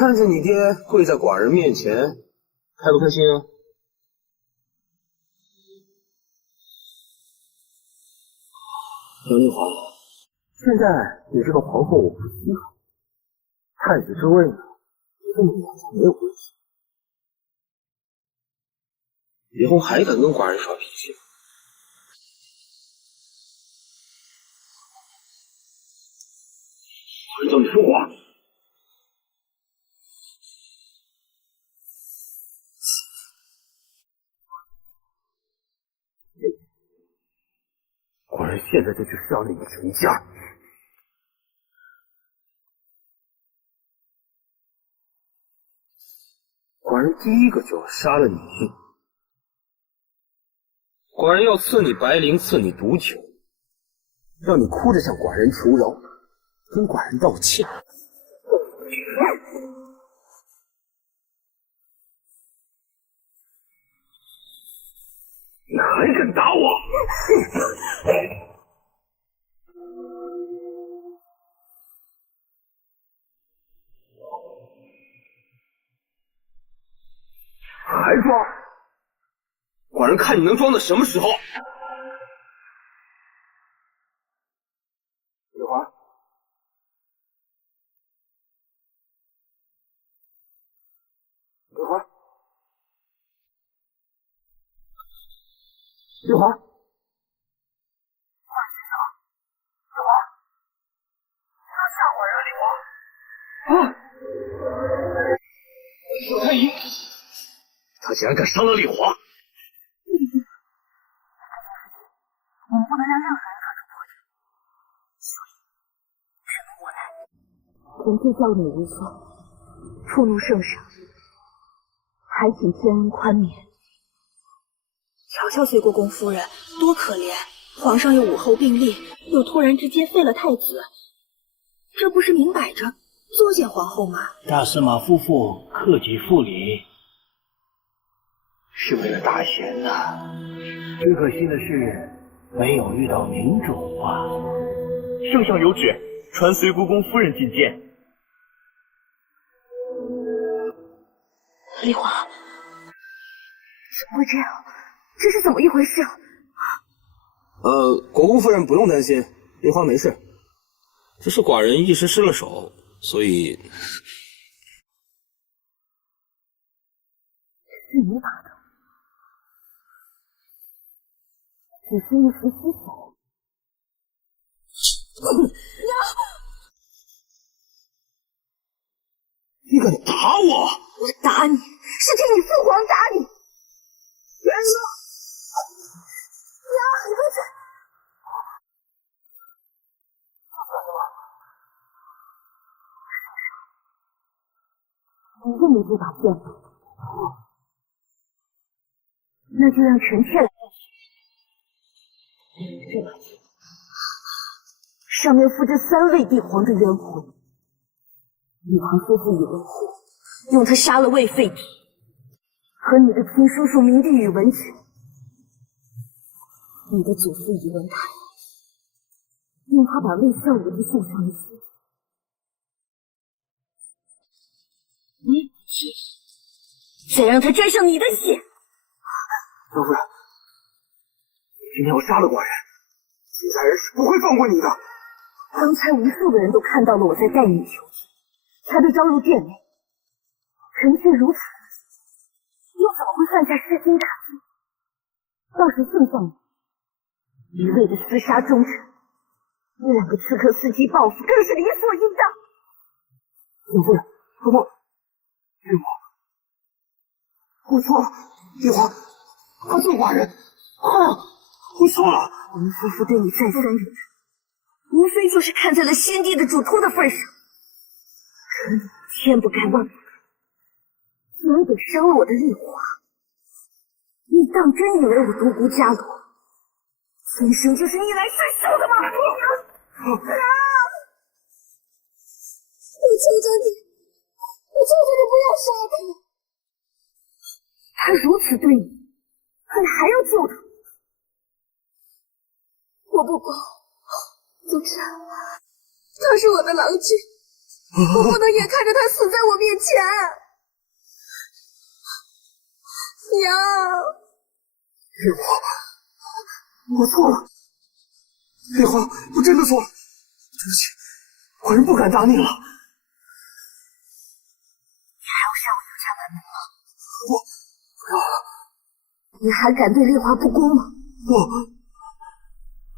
看着你爹跪在寡人面前，开不开心啊？杨丽华，现在你这个皇后我不稀罕，太子之位呢，你这么管教没有关系。以后还敢跟寡人耍脾气？寡人叫你说话。寡人现在就去杀了你全家。寡人第一个就要杀了你。寡人要赐你白绫，赐你毒酒，让你哭着向寡人求饶，跟寡人道歉。你还敢打我？还装？寡人看你能装到什么时候？丽华，丽华，丽华，小太医，他竟然敢伤了丽华！我们不能让任何人看出破绽，所以只能我来。臣妾教女无双，触怒圣上，还请天恩宽免。瞧瞧隋国公夫人多可怜，皇上又武后病历，又突然之间废了太子，这不是明摆着作践皇后吗？大司马夫妇克己复礼，是为了大贤呐。只可惜的是，没有遇到明主啊。圣上有旨，传隋国公夫人觐见。丽华，怎么会这样？这是怎么一回事？国公夫人不用担心，丽华没事，只是寡人一时失了手，所以是你打的，只是一时失手。你敢打我？我打你是替你父皇打你。别说，你快去！你认你这把剑吗？那就让臣妾来。这把剑上面附着3位帝皇的冤魂，女皇夫妇宇文护用它杀了魏废帝和你的亲叔叔明帝宇文觉，你的祖父宇文泰用它把魏孝武帝送上了死地，再让他沾上你的血。张夫人，今天我杀了寡人，秦家人是不会放过你的。刚才无数的人都看到了我在带你求情，才被招入殿内。臣妾如此，又怎么会犯下弑君大罪？倒是圣上你一味的厮杀忠臣，那2个刺客伺机报复，更是理所应当。张夫人，何况丽华，我错了，丽华，快救寡人！快啊！我错了。我们夫妇对你再三忍让，无非就是看在了先帝的嘱托的份上。可你千不该万不该，居然给伤了我的丽华。你当真以为我独孤伽罗天生就是逆来顺受的吗？我求求你，我求求你不要杀他！他如此对你，你还要救他？我不保，总之他是我的郎君，我不能眼看着他死在我面前。娘，丽华，我错了。丽华，我真的错了，对不起，寡人不敢打你了。你还要杀我刘家满门吗？我不要了。你还敢对丽华不公吗？我。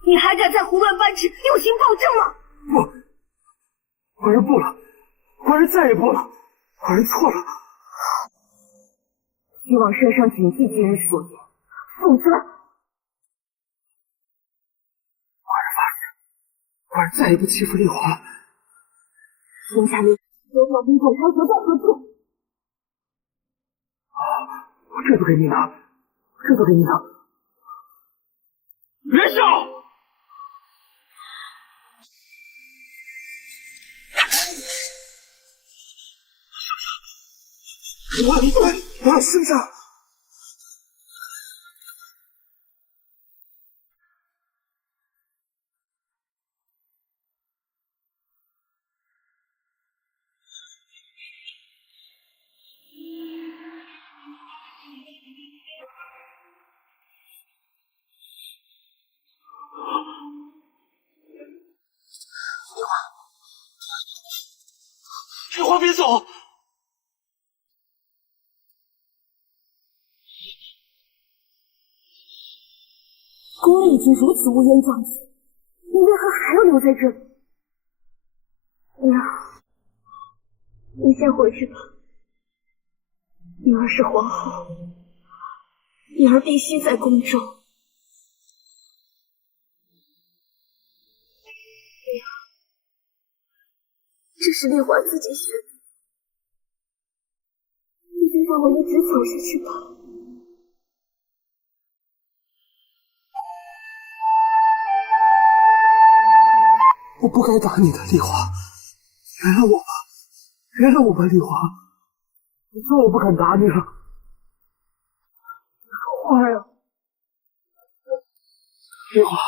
你还敢在胡乱扳指、用刑暴政吗？不，寡人不了，寡人再也不了，寡人错了。你往圣上谨记今日所言，否则，寡人发誓，寡人再也不欺负丽华了。天下令有小兵口条何在何处？我这就给你拿，这就给你拿。袁绍。圣上，丽华，别走！宫里已经如此乌烟瘴气，你为何还要留在这里？娘，你先回去吧。女儿是皇后，女儿必须在宫中。娘，这是丽华自己选的，你就让我一直走下去吧。我不该打你的，丽华，原谅我吧，原谅我吧，丽华，我再也不敢打你了。说话呀，丽华，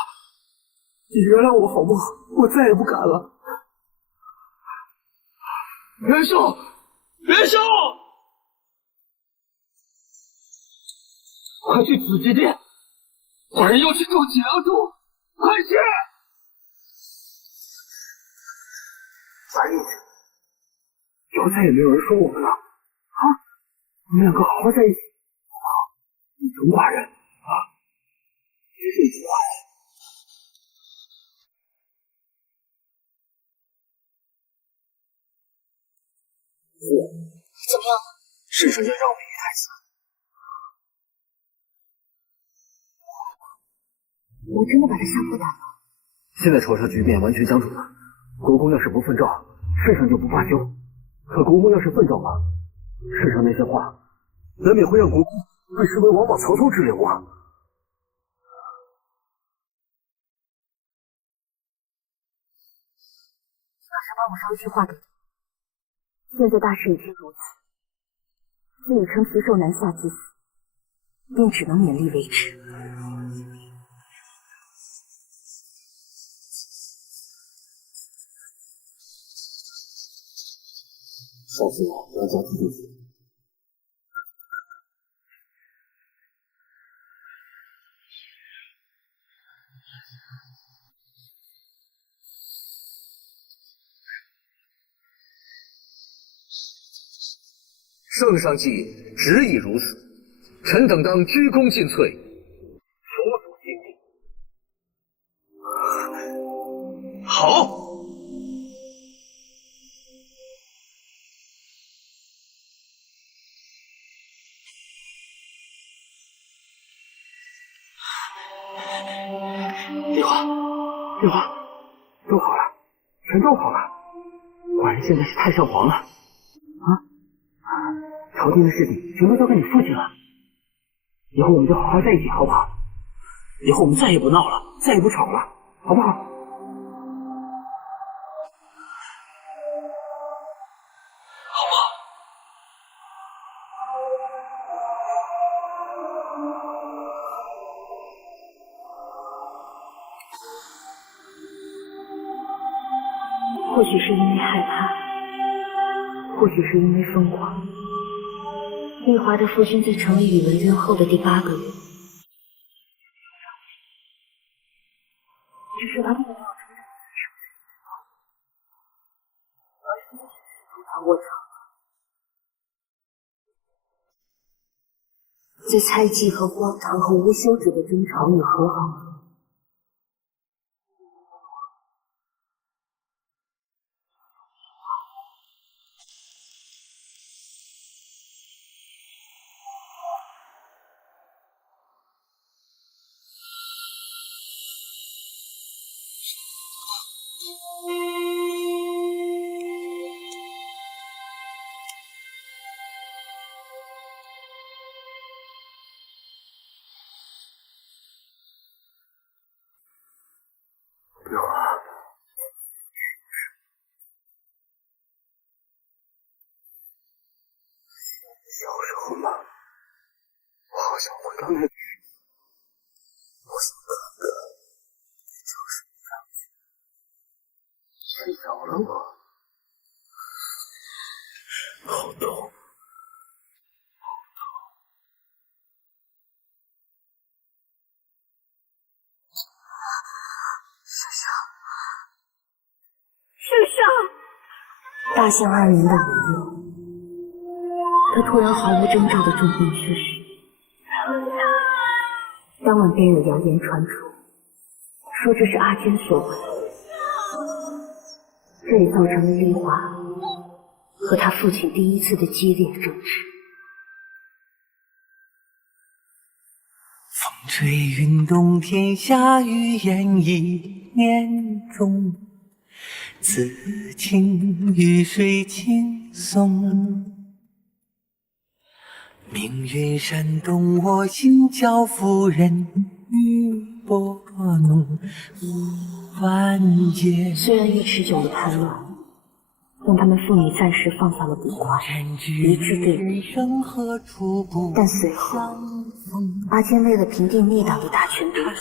你原谅我好不好？我再也不敢了。袁绍，袁绍，快去紫极殿，寡人要去救济良主，快去！反正以后再也没有人说我们了啊！我们两个好好在一起，好不好？你懂寡人啊？别对不起寡人。怎么样了？圣上要让位于太子。我真的把他吓破胆了。现在朝上局面完全僵住了，国公要是不奋诏，圣上就不罢休；可国公要是奋诏了，圣上那些话，难免会让国公被视为王莽、曹操之流啊。马上帮我捎一句话给他。现在大事已经如此，自己称徐寿南下祭祀，便只能勉力为之。少妇要加自己。圣上既言，直亦如此。臣等当鞠躬尽瘁，辅佐金帝。好。丽华，丽华，都好了，全都好了。寡人现在是太上皇了，啊，朝廷的事情全都交给你父亲了。以后我们就好好在一起，好不好？以后我们再也不闹了，再也不吵了，好不好？或许是因为害怕，或许是因为疯狂，丽华的父亲在成为宇文渊后的第8个月，只是他并没有真正的受罪，而是助他卧槽。在猜忌和荒唐和无休止的争吵与和好中，丽华，小时候嘛，我好想回到那个时代，我想看看你长什么样子。你咬了我，好痛。大象2年的5月，他突然毫无征兆的中病去世。当晚便有谣言传出，说这是阿坚所为，这也造成了丽华和他父亲第一次的激烈争执。风吹云动天下，雨烟一念中，此情雨水轻松。命运煽动我心，教夫人雨波浓，万劫。虽然尉迟赳的叛乱让他们父女暂时放下了捕快，一致对立，但随后阿坚为了平定逆党的大权独揽，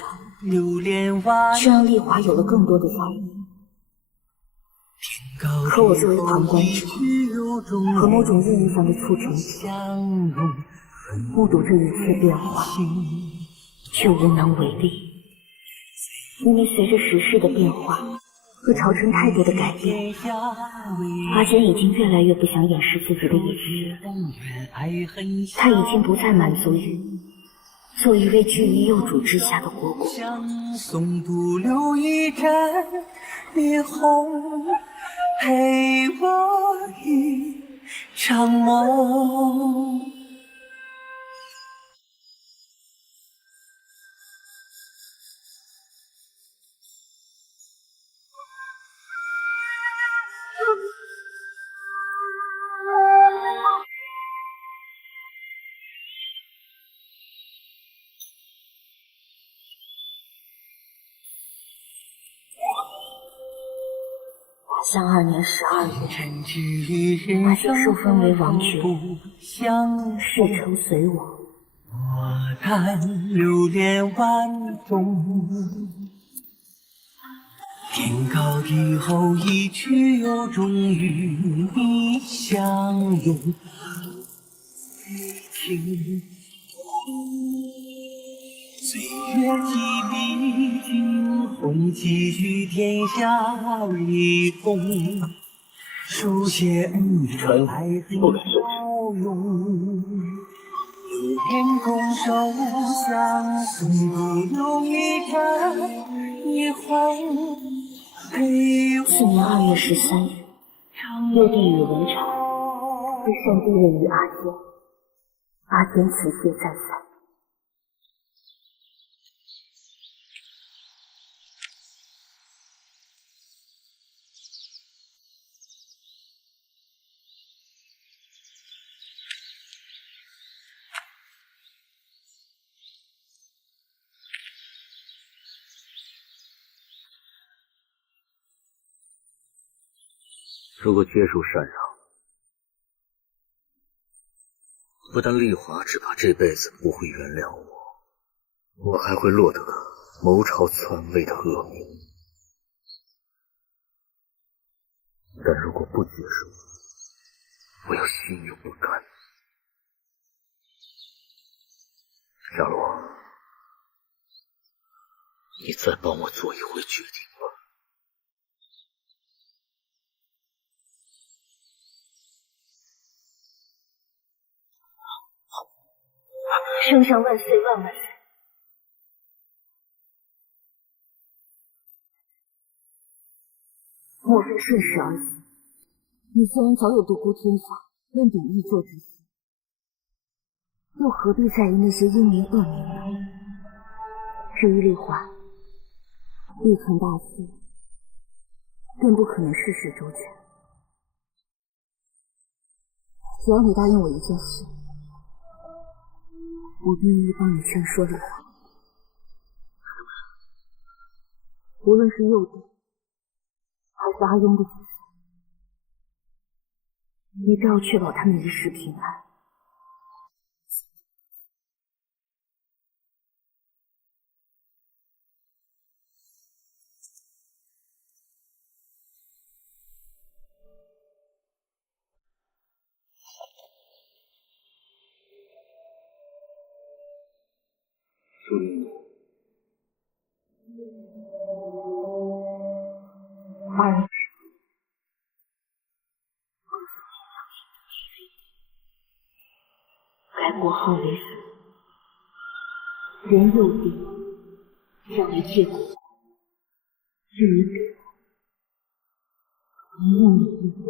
却让丽华有了更多的怀疑。可我作为旁观者，和某种意义上的促成者，目睹这一切变化，却无能为力。因为随着时势的变化和朝臣态度的改变，阿坚已经越来越不想掩饰自己的隐私了。他已经不再满足于做一位居于幼主之下的国公。诵读留一盏霓虹，陪我一场梦。大象2年12月，阿坚受封为王爵，事成随我。我叹流连万种，天高地厚，一曲有终，与你相拥。情岁月几笔惊鸿，几许天下为风。书写恩怨，爱恨交融。流年拱手相送，独留一盏霓虹陪我。 4年2月13日，六弟宇文产被圣地位于阿坚，阿坚辞谢再三。 如果接受禅让，不但丽华只怕这辈子不会原谅我，我还会落得个谋朝篡位的恶名。但如果不接受，我又心有不甘。小罗，你再帮我做一回决定吧。圣上万岁万万岁！莫非顺势而行？你虽然早有独孤天法、问鼎易作之心，又何必在意那些英名恶名呢？至于丽华，一传大器，更不可能事事周全。只要你答应我一件事，我便愿意帮你劝说丽华。无论是诱敌，还是阿庸的指示，你都要确保他们一世平安。苏林，二人改国号为宋，人诱敌，将为借国，至于彼，同样的机会。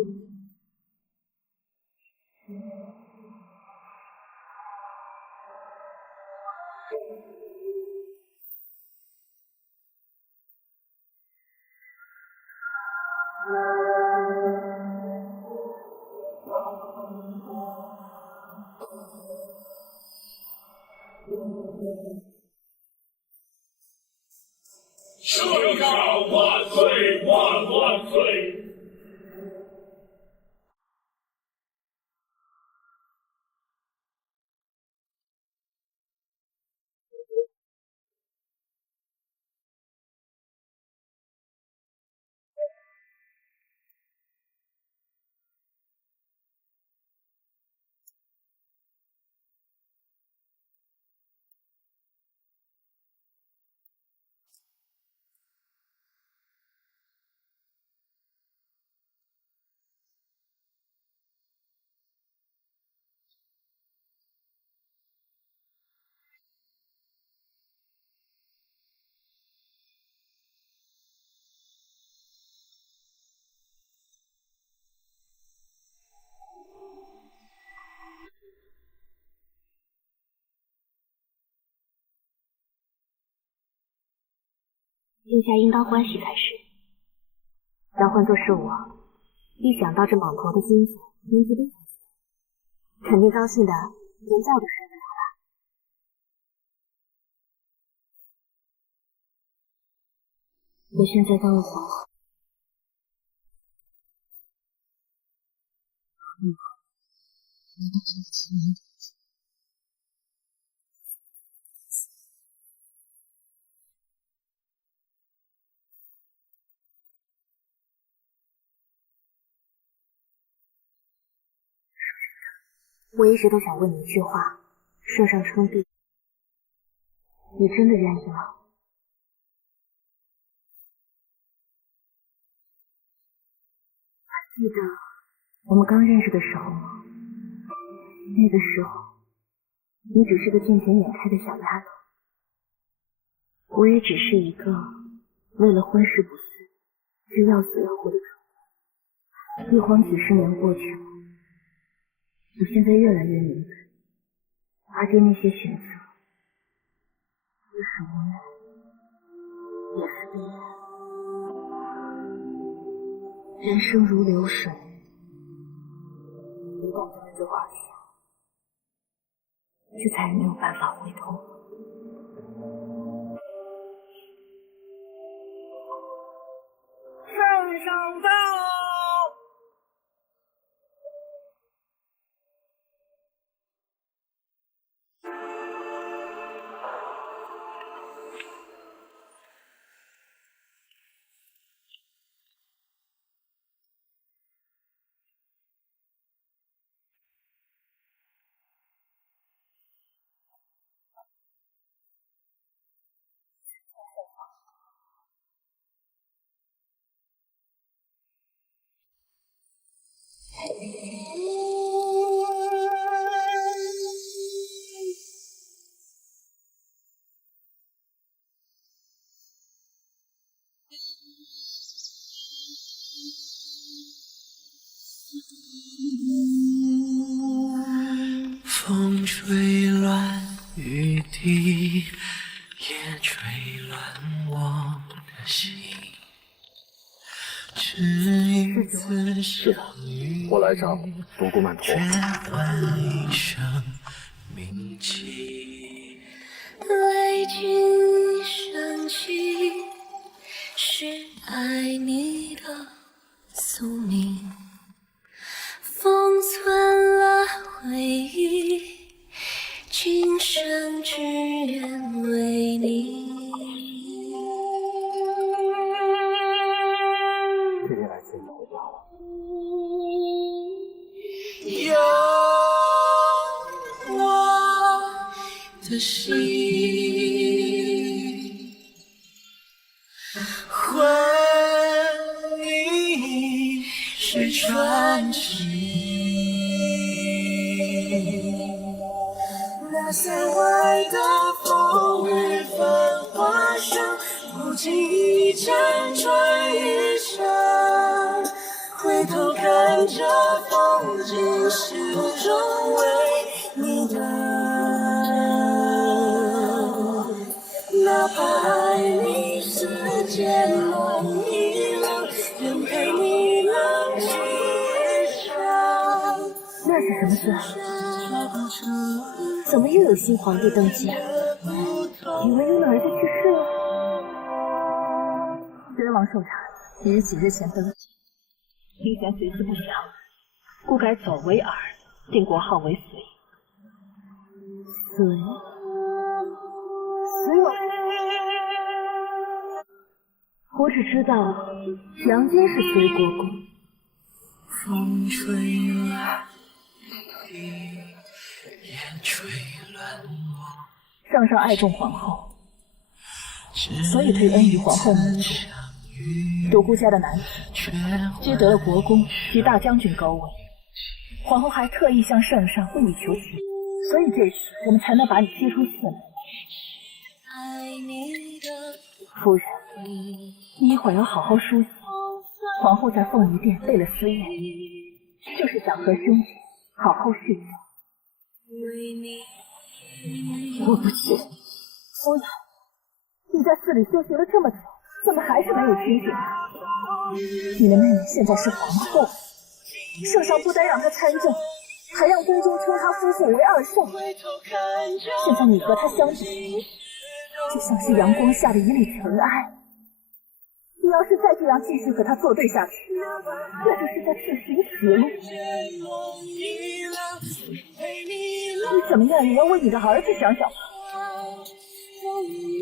圣上万岁万万岁！现下应当欢喜才是。要换作是我，一想到这莽头的金子名字都想起来，肯定高兴的连觉都睡不着了。我现在当了皇后，你都真的亲眼看见。我一直都想问你一句话：圣上称帝，你真的愿意吗？还记得我们刚认识的时候吗？那个时候，你只是个见钱眼开的小丫头，我也只是一个为了婚事不遂就要死要活的主子。一晃几十年过去了，我现在越来越明白，阿爹那些选择，既是无奈，也是悲哀。人生如流水，一旦将之往下，就再也没有办法回头了。圣上到！风吹乱雨滴，也吹乱我的心。只一次相遇，我来找独孤曼陀。却换一生铭记。为君生去，是爱你的宿命。封存了回忆，今生只愿为你。这边来接你回家了。有我的心，婚姻是传奇。那塞外的风雨繁华上，不经意辗转一生。回头看这风景，始终为你等。哪怕爱你世间梦一场，愿陪你浪迹一生。那是什么字？怎么又有新皇帝登基啊？以为你们儿子去世了？真王受禅已于几日前登基，清闲随之不详，故改走为尔，定国号为隋。隋王，我只知道杨坚是隋国公。风吹乱地，也吹乱我。上上爱重皇后，所以推恩于皇后母主。独孤家的男子皆得了国公及大将军高位，皇后还特意向圣上不以求情，所以这时我们才能把你接出寺门。夫人，你一会儿要好好梳洗。皇后在凤仪殿备了私宴，就是想和兄弟好好叙旧。我不信，夫人，你在寺里修行了这么久，怎么还是没有清醒啊？你的妹妹现在是皇后，圣上不单让她参政，还让宫中称她夫妇为二圣。现在你和她相比，就像是阳光下的一粒尘埃。你要是再这样继续和她作对下去，那就是在自寻死路。你怎么样也要为你的儿子想想吧。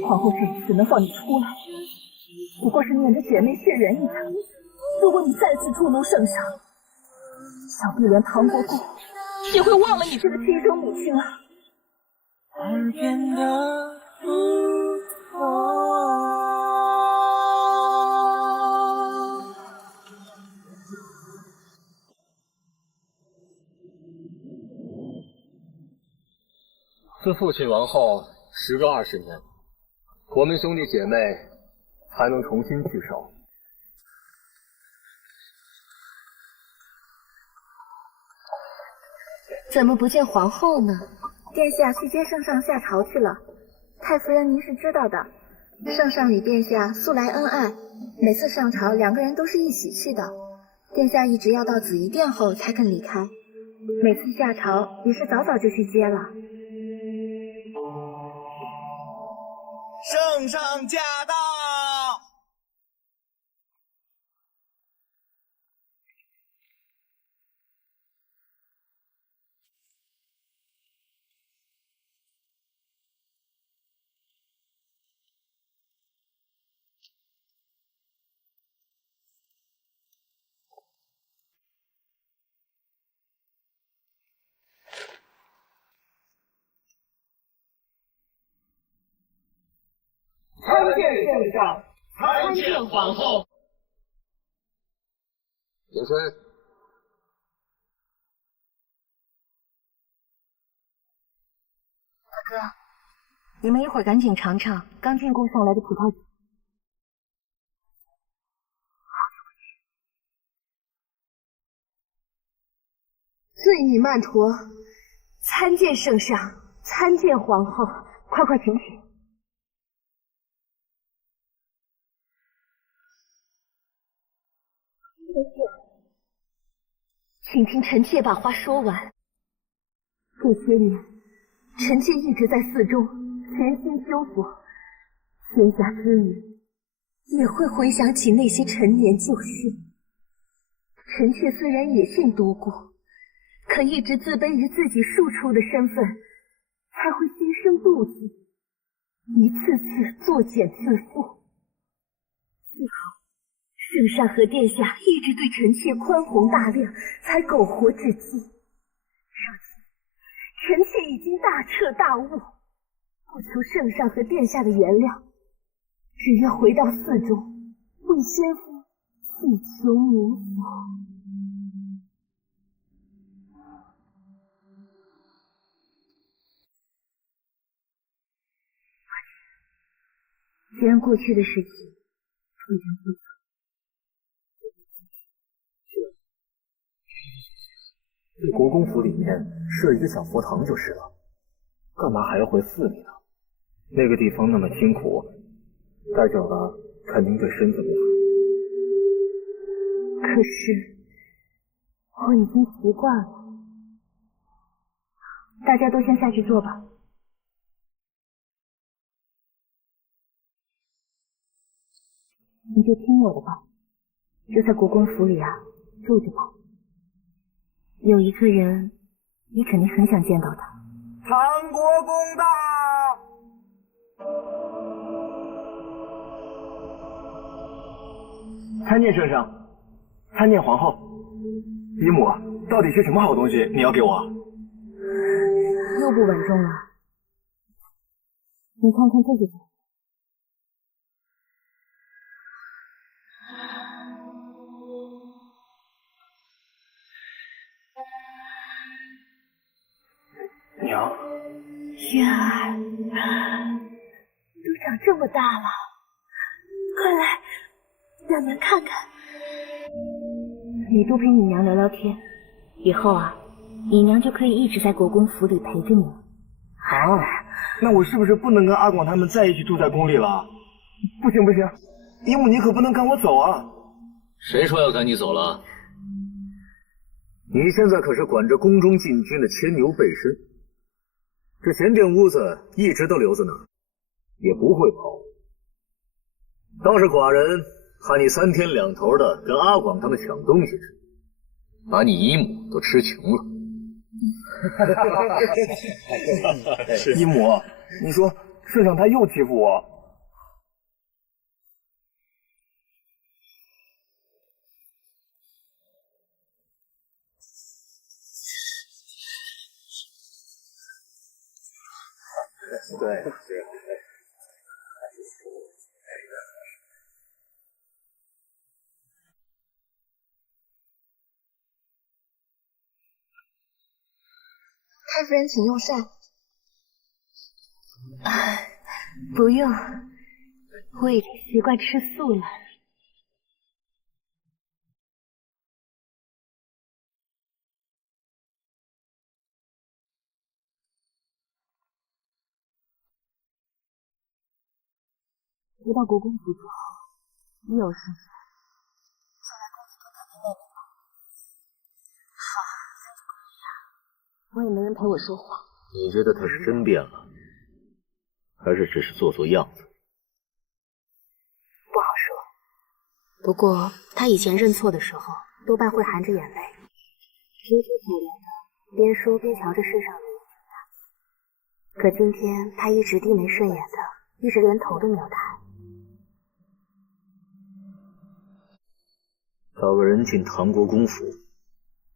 皇后这一次能放你出来，不过是念着姐妹血缘一场。如果你再次触怒圣上，想必连唐国公也会忘了你这个亲生母亲了。耳边的风。自父亲亡后时隔20年，我们兄弟姐妹才能重新聚首。怎么不见皇后呢？殿下去接圣上下朝去了。太夫人您是知道的，圣上与殿下素来恩爱，每次上朝两个人都是一起去的。殿下一直要到紫怡殿后才肯离开，每次下朝也是早早就去接了。圣上驾到！参见圣上，参见皇后。景深，哥，你们一会儿赶紧尝尝刚进贡送来的葡萄酒。罪女曼陀，参见圣上，参见皇后，快快请起。请听臣妾把话说完。这些年，臣妾一直在寺中潜心修佛，闲暇之余也会回想起那些陈年旧事。臣妾虽然野性多过，可一直自卑于自己庶出的身份，才会心生妒忌，一次次作茧自缚。幸好圣上和殿下一直对臣妾宽宏大量，才苟活至今。如今臣妾已经大彻大悟，不求圣上和殿下的原谅，只愿回到寺中，为先夫祈求冥福。既然过去的事情都已经过去了，在国公府里面设一个小佛堂就是了，干嘛还要回寺里呢？那个地方那么清苦，待久了肯定对身子不好。可是我已经习惯了。大家都先下去坐吧。你就听我的吧，就在国公府里住着吧。有一个人，你肯定很想见到他。唐国公到！参见圣上，参见皇后。姨母，到底是什么好东西你要给我？又不稳重了。你看看这个。娘，轩儿，都长这么大了，快来，让娘看看。你多陪你娘聊聊天，以后你娘就可以一直在国公府里陪着你了。那我是不是不能跟阿广他们在一起住在宫里了？不行不行，姨母你可不能赶我走啊！谁说要赶你走了？你现在可是管着宫中禁军的牵牛背身，这前殿屋子一直都留在那儿，也不会跑。倒是寡人怕你3天2头的跟阿广他们抢东西吃，把你姨母都吃穷了。姨母，你说圣上他又欺负我。对，太夫人，请用膳。不用，我已经习惯吃素了。回到国公府之后，你有事情就来公子多看看妹妹吧。好，那就可以呀。我也没人陪我说话。你觉得他是真变了，还是只是做做样子？不好说。不过他以前认错的时候，多半会含着眼泪，楚楚可怜的，边说边瞧着世上的人。可今天他一直低眉顺眼的，一直连头都没有抬。找个人进唐国公府，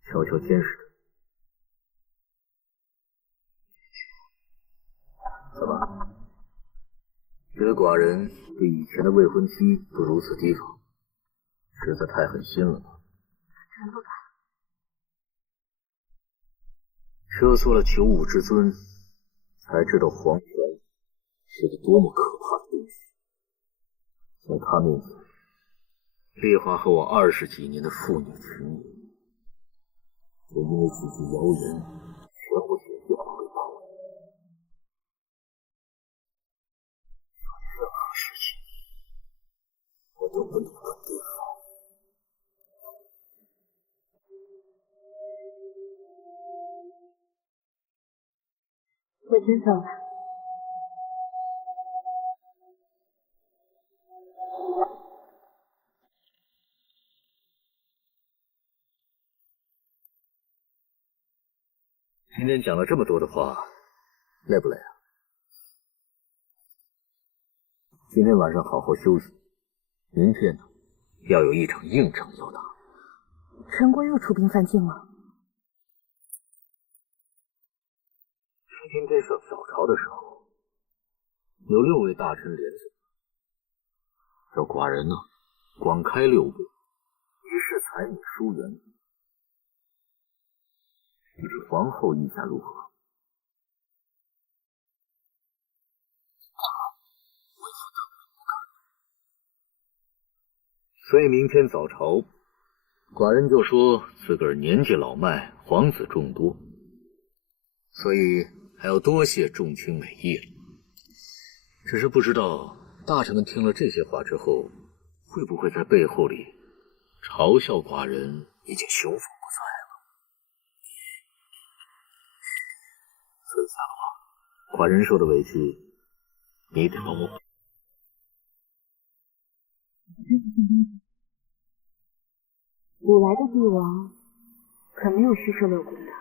悄悄监视他。怎么？觉得寡人对以前的未婚妻都如此提防，实在太狠心了吗？臣不敢。设错了求武之尊，才知道黄泉是个多么可怕的东西。在他面前，丽华和我20几年的父女情谊，就因为几句谣言，全部险些化为泡影。任何事情，我都不能不提防。我先走了。今天讲了这么多的话，累不累啊？今天晚上好好休息，明天呢，要有一场硬仗要打。陈国又出兵犯境了。今天上早朝的时候，有6位大臣联奏，让寡人呢广开6部，以示才女疏远。不知皇后意下如何？所以明天早朝，寡人就说自个儿年纪老迈，皇子众多，所以还要多谢众卿美意了。只是不知道大臣们听了这些话之后，会不会在背后里嘲笑寡人已经雄风不再了？所以下的话，寡人受的委屈，你得帮我。古来的帝王可没有虚设6宫的。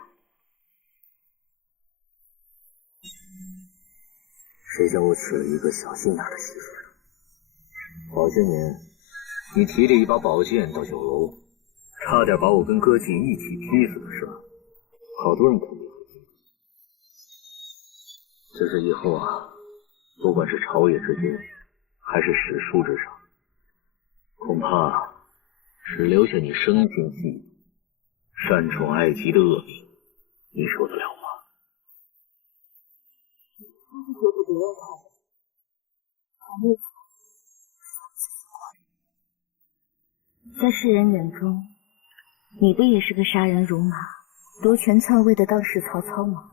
谁叫我娶了一个小心眼的媳妇？好些年，你提着一把宝剑到酒楼，差点把我跟歌妓一起劈死的事，好多人肯定会记得。只是以后啊，不管是朝野之间，还是史书之上，恐怕只留下你生性嫉妒、擅宠爱姬的恶名，你受得了吗？都是写给别人看的，还没在世人眼中，你不也是个杀人如麻、夺权篡位的当时曹操吗？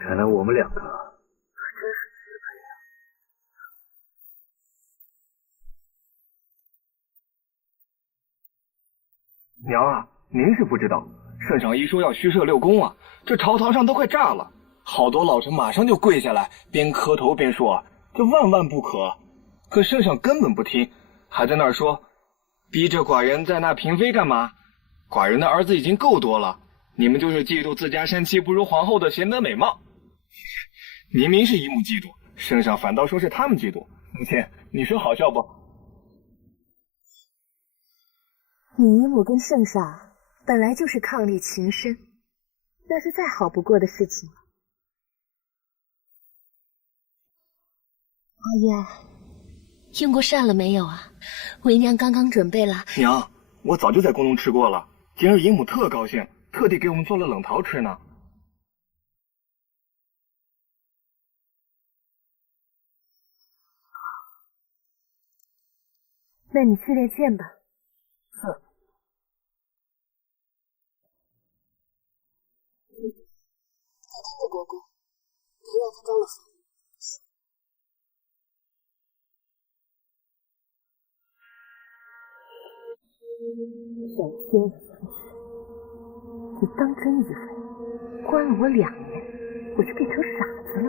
看来我们两个还真是绝配啊！娘啊，您是不知道，圣上一说要虚设6宫啊，这朝堂上都快炸了，好多老臣马上就跪下来，边磕头边说这万万不可。可圣上根本不听，还在那儿说逼着寡人在那嫔妃干嘛？寡人的儿子已经够多了，你们就是嫉妒自家山妻不如皇后的贤德美貌。明明是姨母嫉妒，圣上反倒说是他们嫉妒。母亲，你说好笑不？你姨母跟圣上本来就是伉俪情深，那是再好不过的事情了。阿燕，用过膳了没有啊？为娘刚刚准备了。娘，我早就在宫中吃过了，今儿姨母特高兴，特地给我们做了冷桃吃呢。那你去练剑吧。是。他听着国公，别让他招了烦。小天使，你当真以为关了我2年，我就变成傻子了？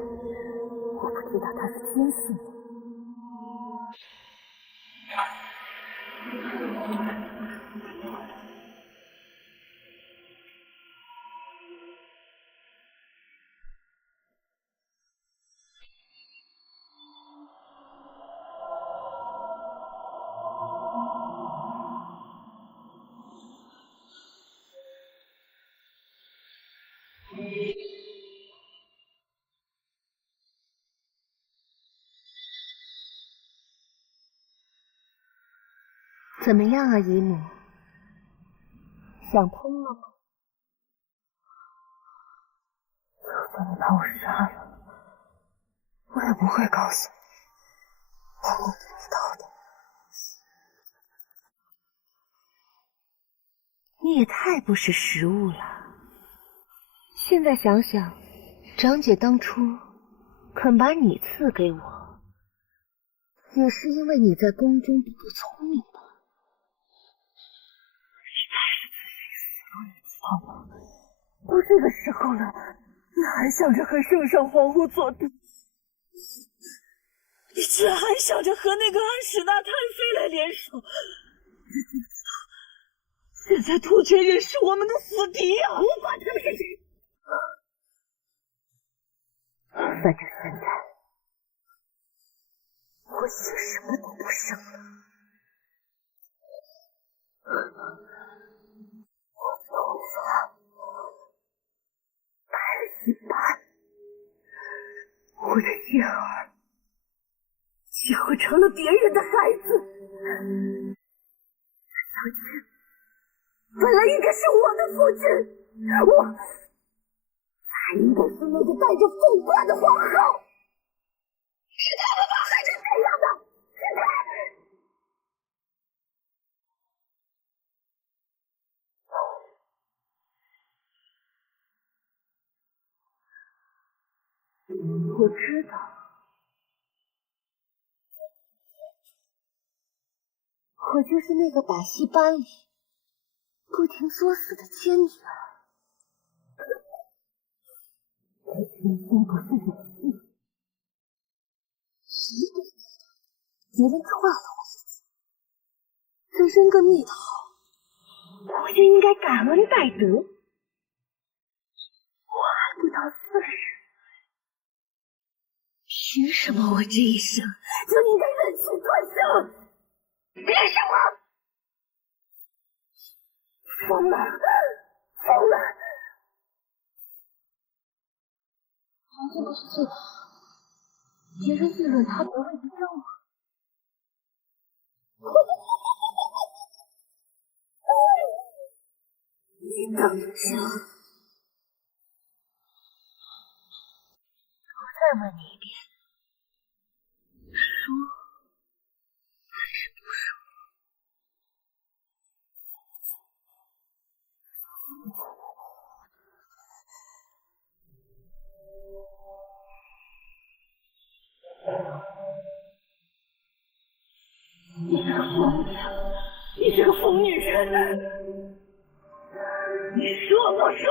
我不知道他是奸细的。怎么样啊，姨母？想通了吗？就算你把我杀了，我也不会告诉你，我得不到的。你也太不识时务了。现在想想，长姐当初肯把你赐给我，也是因为你在宫中不够聪明吧？你才是自寻死路，你知道吗？都这个时候了，你还想着和圣上皇后作对？你居然还想着和那个安史那太妃来联手？你知不知道，现在突厥人是我们的死敌啊！不管他们是谁，反正现在我已经什么都不剩了。我的头发白了一半，我的婴儿几乎成了别人的孩子。当年本来应该是我的父亲，我才应该是那个带着凤冠的皇后。是他们把孩子这样的，是他。我知道，我就是那个把戏班里不停作死的奸女儿。这天仙不是演戏，谁都知道别人踹了我一次，再扔个蜜桃，我就应该感恩戴德。我还不到40，凭什么我这一生就应该忍气吞声？凭什么？疯了，疯了！皇后不是最好，别人议论他得位不正吗？你等着！我再问你一遍，说还是不说？你这个疯子，你这个疯女人！你说不说？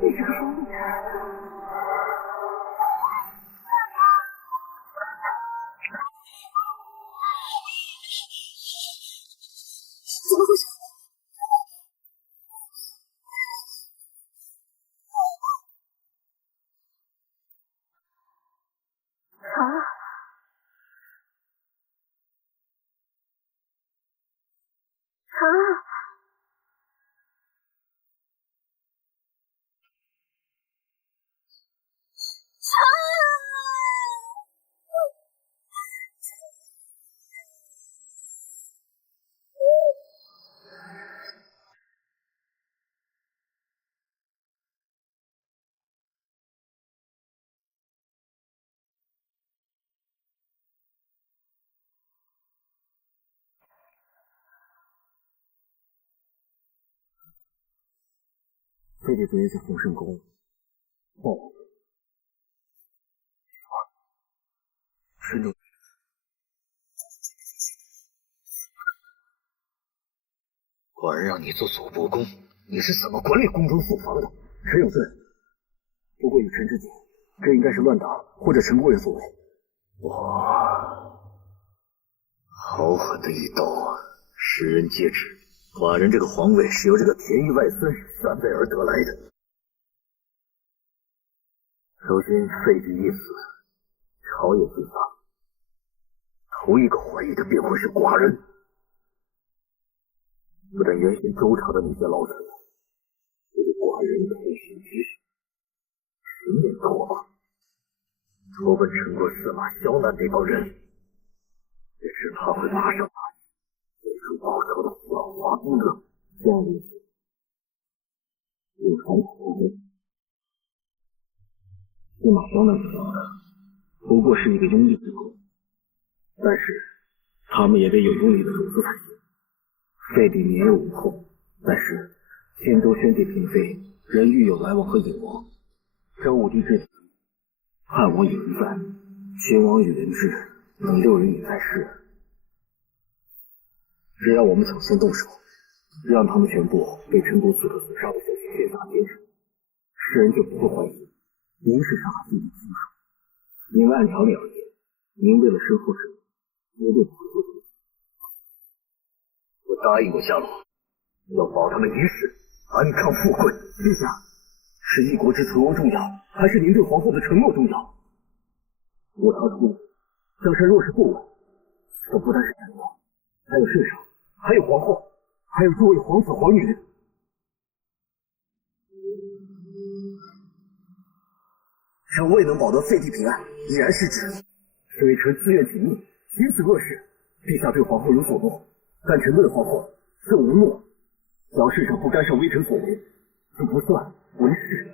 你这个疯女人！怎么回事？非得昨天在凤圣宫报复神主，寡人让你做左伯公，你是怎么管理宫中宿房的？臣有罪，不过以臣之见，这应该是乱党或者陈国人所为。好狠的一刀啊！世人皆知，寡人这个皇位是由这个便宜外孙散位而得来的。如今废帝一死，朝野尽丧，头一个怀疑的便会是寡人。不但原先周朝的那些老臣，对寡人的黑心之事全面唾骂。投奔陈国司马萧南那帮人，也只怕会马上把你为主报仇的小华功德降临。有传统后宫，司马光的子不过是一个拥立之后，但是他们也得有拥立的种子才行。废帝年幼无后，但是仙州宣帝嫔妃仍育有来王和尹王，真武帝之子汉王尹文赞、秦王宇文智等6人也在世。只要我们抢先动手，让他们全部被陈国刺客所杀的小心血洒街上，世人就不会怀疑您是杀害自己的亲属。因为按常理而言，您为了身后事，绝对不会做这个。我答应过夏洛，要保他们一世安康富贵。陛下，是一国之存亡重要，还是您对皇后的承诺重要？我逃出了，江山若是不稳，这不单是陈国，还有圣上，还有皇后，还有诸位皇子皇女。臣未能保得废帝平安，已然失职。虽臣自愿请命，行此恶事，陛下对皇后有所诺，但臣对皇后却无诺。只要世上不干涉微臣所为，就不算为师。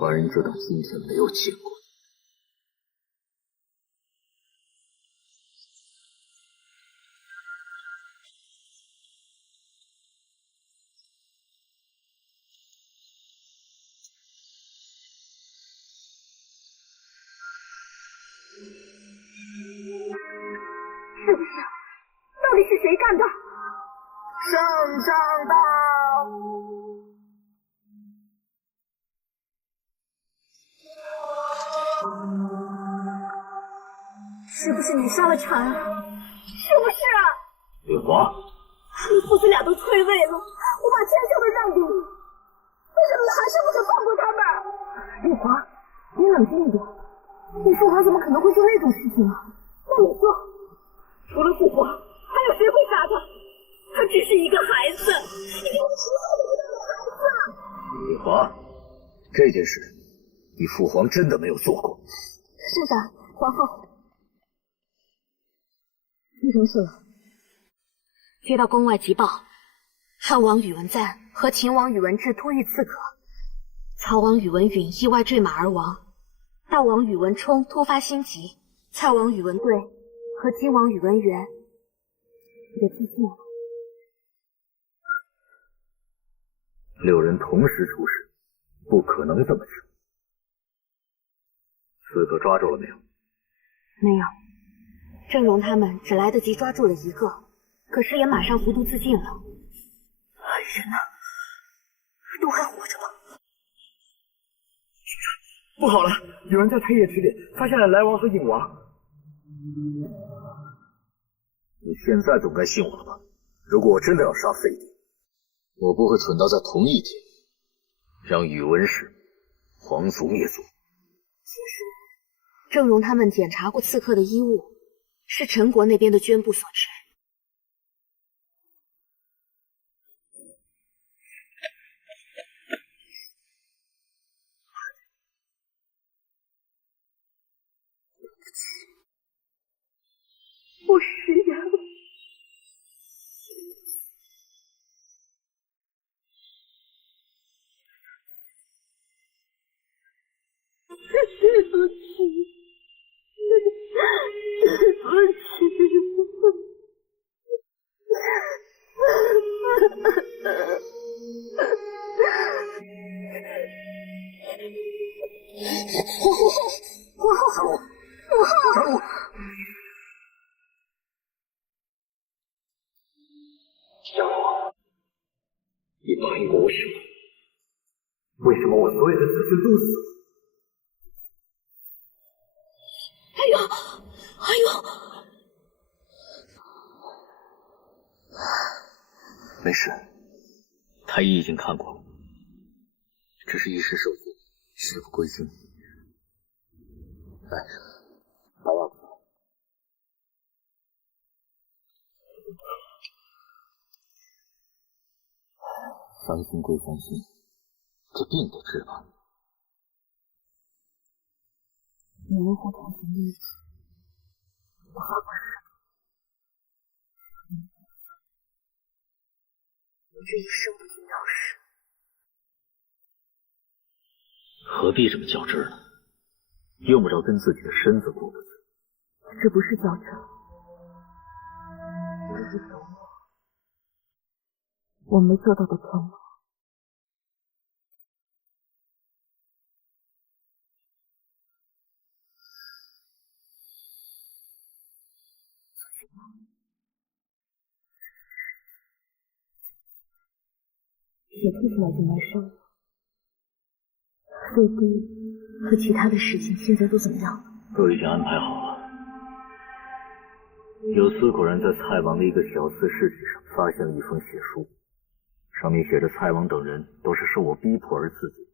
寡人这等今天没有见过。是不是？到底是谁干的？圣上到！是不是你杀了婵儿？是不是啊？月华，你父子俩都退位了，我把天下都让给你，为什么你还是不肯放过他们？月华，你冷静一点，你父皇怎么可能会做那种事情呢？那你说，除了父皇，还有谁会杀他？他只是一个孩子，一个10岁都不到的孩子。月华，这件事你父皇真的没有做过。是的，皇后。你什么事了？接到宫外急报，汉王宇文赞和秦王宇文智突遇刺客，曹王宇文允意外坠马而亡，大王宇文冲突发心疾，蔡王宇文对和金王宇文元也自尽了。 6人同时出事，不可能这么久。刺客抓住了没有？没有，郑荣他们只来得及抓住了一个，可是也马上服毒自尽了。人呢？都还活着吗？不好了，有人在黑夜之恋发现了来王和尹王。你现在总该信我了吧？如果我真的要杀废帝，我不会蠢到在同一天让宇文氏皇族灭族。其实，郑荣他们检查过刺客的衣物，是陈国那边的绢布所制。我食言了。 对不起，对不起。皇后，小鲁，小鲁，小鲁，你答应过我什么？为什么我所有的子孙都死了？ 还有，没事，太医已经看过了，只是一时手术，事不归心。来，把药给我。伤心归伤心，这病得治吧。你维护同情利益，我发过誓，我这一生不听导师。何必这么较真呢？用不着跟自己的身子过不去。这不是较真，这是承诺。我没做到的承诺。血吐出来就难受了。飞机和其他的事情现在都怎么样了？都已经安排好了。有司果然在蔡王的一个小司尸体上发现了一封血书，上面写着蔡王等人都是受我逼迫而自尽。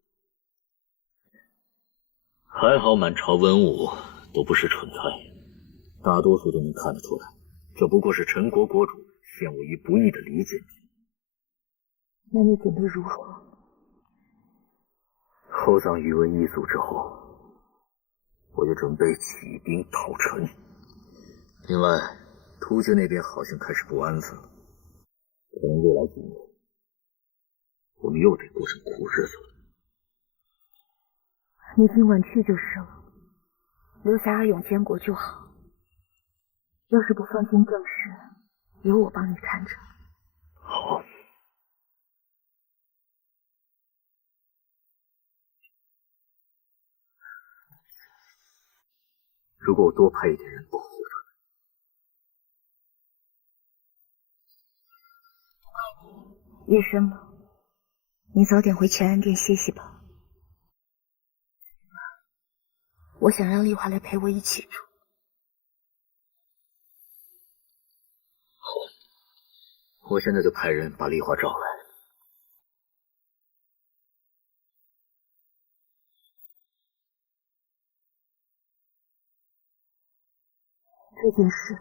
还好满朝文武都不是蠢材，大多数都能看得出来，这不过是陈国国主陷我于不义的离间计。那你准备如何？后葬宇文一族之后，我就准备起兵讨陈。另外，突厥那边好像开始不安分了，可能未来几年，我们又得过上苦日子了。你今晚去就是了，留下阿勇监国就好。要是不放心政事，由我帮你看着。好。如果我多派一点人保护他，夜深了，你早点回乾安殿歇息吧。我想让丽华来陪我一起住。好，我现在就派人把丽华找来。这件事，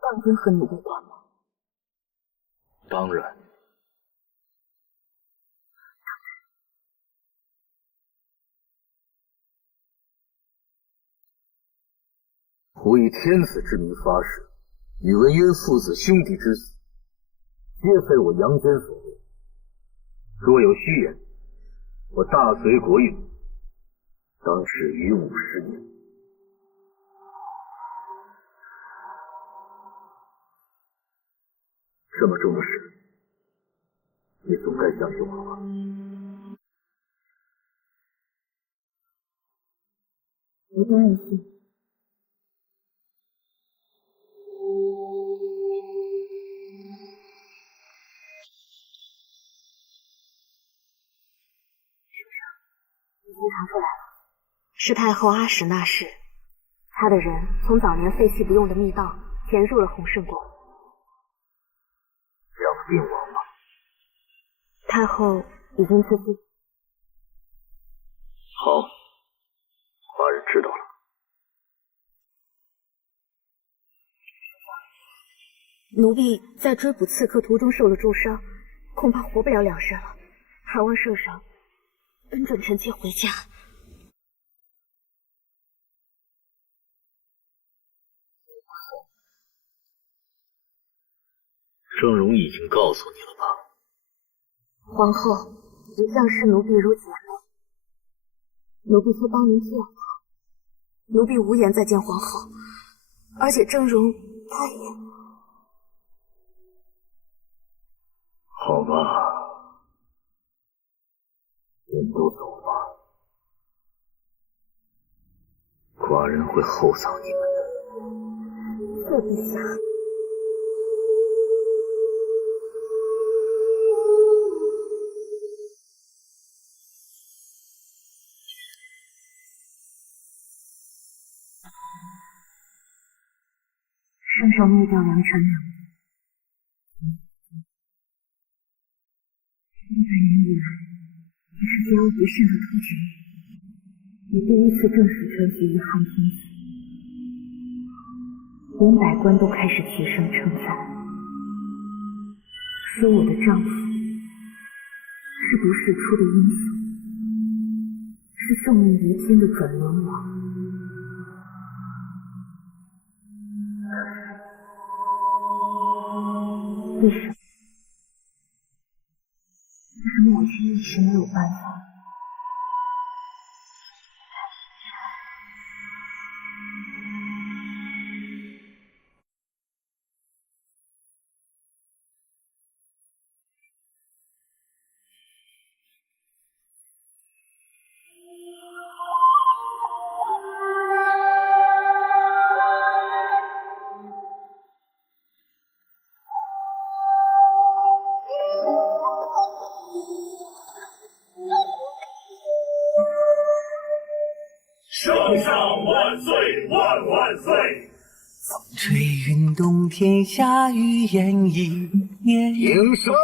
当真和你无关吗？当然。我以天子之名发誓，宇文渊父子兄弟之死，皆非我杨坚所为。若有虚言，我大隋国运当是于50年。这么重的事，你总该相信我吧？我当然信。已经查出来了，是太后阿史那氏，他的人从早年废弃不用的密道潜入了洪圣宫。让病亡吧。太后已经自尽。好，寡人知道了。奴婢在追捕刺客途中受了重伤，恐怕活不了2日了，还望圣上恩准臣妾回家。圣容已经告诉你了吧？皇后一向视奴婢如姐妹，奴婢虽当年弃养她，奴婢无颜再见皇后，而且峥嵘她也……好吧，人都走吧，寡人会厚葬你们的。谢陛下。圣上灭掉良臣2人，300年以来，也是只要一胜的突厥，你第一次正式称其于汉天子，连百官都开始齐声称赞，说我的丈夫是不世出的英雄，是受命于天的转轮王。为什么？为什么我却一直没有办法？圣上万岁万万岁！风吹云动天下，雨烟一年。迎声，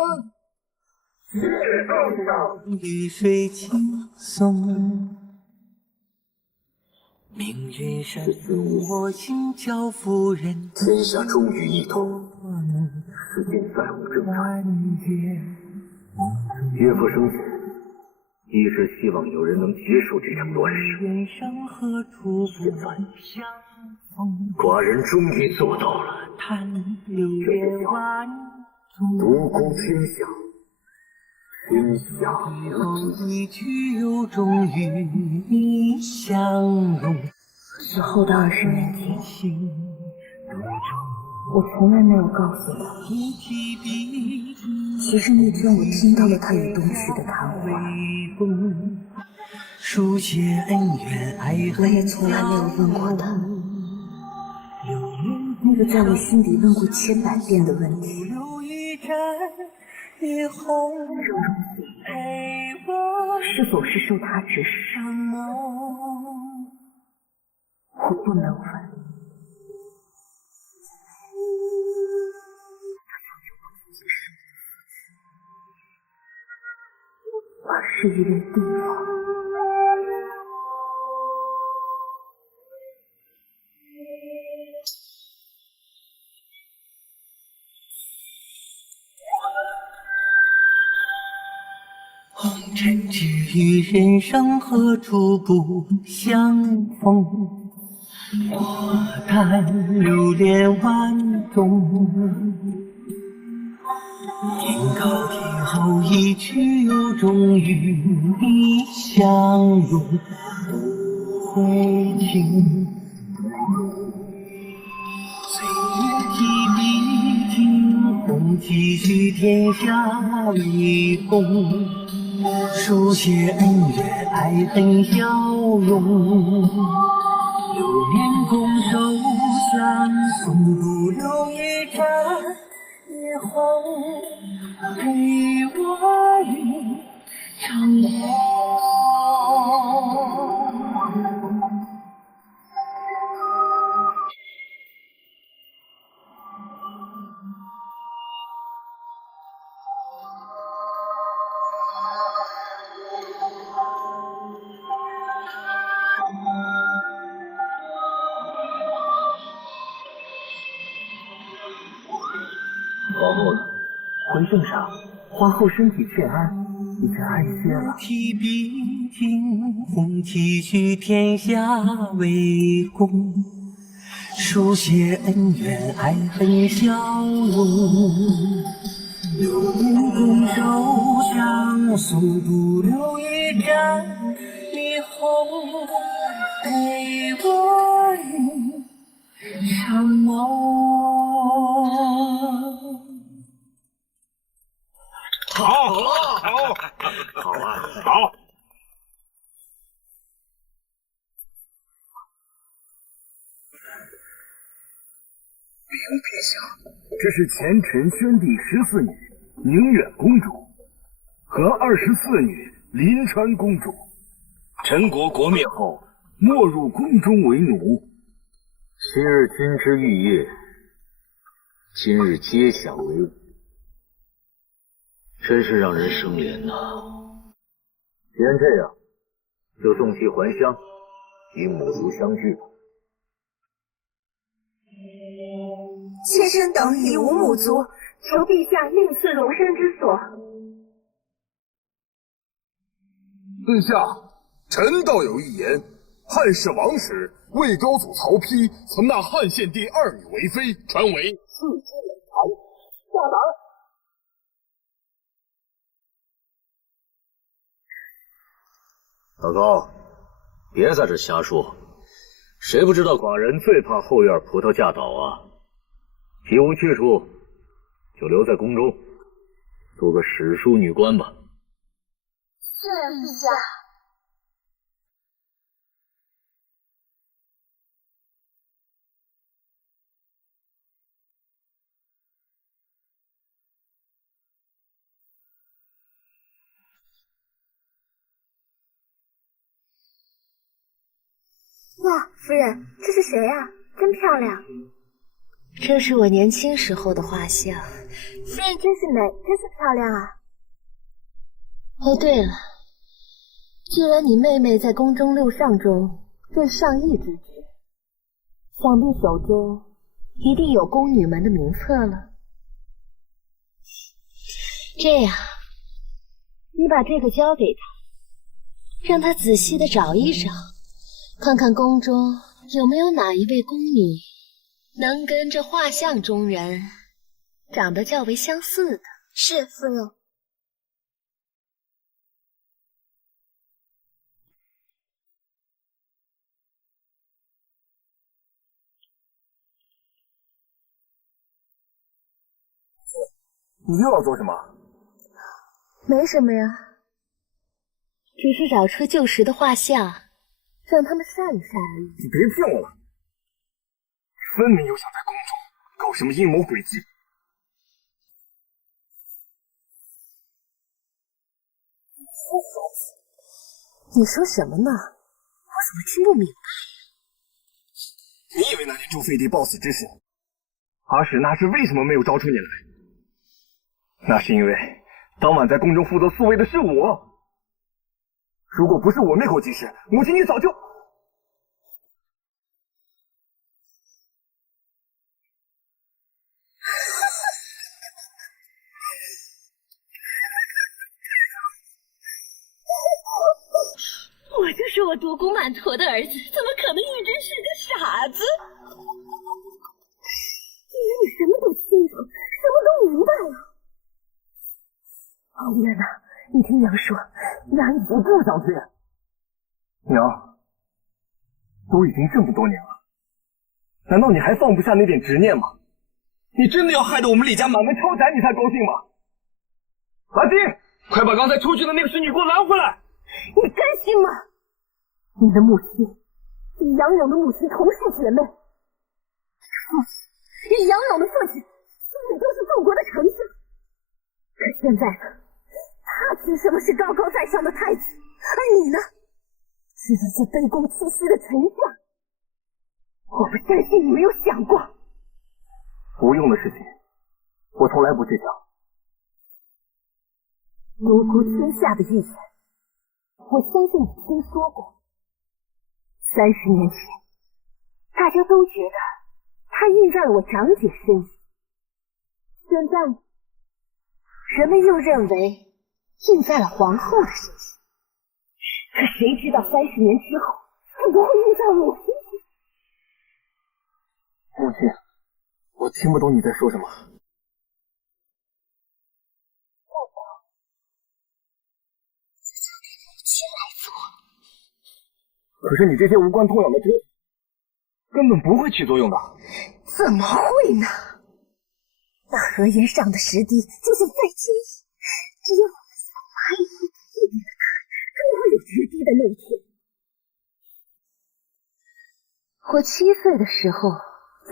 雨水轻松。命运深送我心，教夫人。天下终于一统，世间再无征战。岳父生前一直希望有人能结束这场乱世。现在，寡人终于做到了。这就叫独孤天下，天下无敌。一句有终与你相拥。死后的20年间，我从来没有告诉他，其实那天我听到了他与东旭的谈话。书写恩怨爱恨，我也从来没有问过他那个在我心底问过千百遍的问题。是否是受他指使？我不能问。而是一位帝王。红尘只于人生，何处不相逢？我叹流连万种。天高地厚，一去有终，与你相拥不回情。岁月提笔惊鸿，几许天下为公。书写恩怨爱恨笑容，流年拱手相送，不留一盏霓虹，陪我一场梦。皇后呢？回圣上，皇后身体欠安，已经安歇了。提笔惊鸿，几许天下为公。书写恩怨爱恨笑容，流年拱手相送，不留一盏霓虹，陪我一场梦。好，好啊，好。陛下，这是前陈宣帝14女宁远公主和24女临川公主。陈国国灭后，没入宫中为奴。昔日君之玉业，今日皆享为伍，真是让人生怜呐。既然这样，就送其还乡，与母族相聚吧。妾身等已无母族，求陛下另赐容身之所。陛下，臣倒有一言：汉室王时，魏高祖曹丕曾纳汉献帝2女为妃，传为世之美谈。下达。老高，别在这瞎说，谁不知道寡人最怕后院葡萄架倒啊！皮无去处，就留在宫中，做个史书女官吧。是陛下。哇，夫人，这是谁啊？真漂亮！这是我年轻时候的画像。夫人真是美，真是漂亮啊！哦，对了，既然你妹妹在宫中六上中任上议之职，想必手中一定有宫女们的名册了。这样，你把这个交给她，让她仔细的找一找，看看宫中有没有哪一位宫女能跟这画像中人长得较为相似的。是，夫人。你又要做什么？没什么呀，只是找出旧时的画像，让他们晒一晒而已。你别骗我了，分明又想在宫中搞什么阴谋诡计。你说什么呢？我怎么听不明白你以为那天周废帝暴死之时，阿史那是为什么没有招出你来？那是因为当晚在宫中负责宿卫的是我。如果不是我灭口及时，母亲你早就……我就说我独孤满陀的儿子，怎么可能一直是个傻子？既然你什么都清楚，什么都明白了。娘呐，你听娘说，娘已经不想去。娘，都已经这么多年了，难道你还放不下那点执念吗？你真的要害得我们李家满门抄斩你才高兴吗？阿金，快把刚才出去的那个侍女给我拦回来！你甘心吗？你的母亲与杨勇的母亲同是姐妹，父亲与杨勇的父亲心里都是宋国的丞相。可现在呢，他凭什么是高高在上的太子，而你呢，只是卑躬屈膝的丞相？我不相信你没有想过。无用的事情，我从来不计较。独孤天下的预言，我相信你听说过。30年前，大家都觉得他印在了我长姐身上，现在呢，人们又认为印在了皇后的身上。可谁知道30年之后，会不会印在我身上？母亲，我听不懂你在说什么。可是你这些无关痛痒的折腾，根本不会起作用的。怎么会呢？那河沿上的石堤就是最坚硬，只要我们像蚂蚁一点一点的看，终会有决堤的那一天。我7岁的时候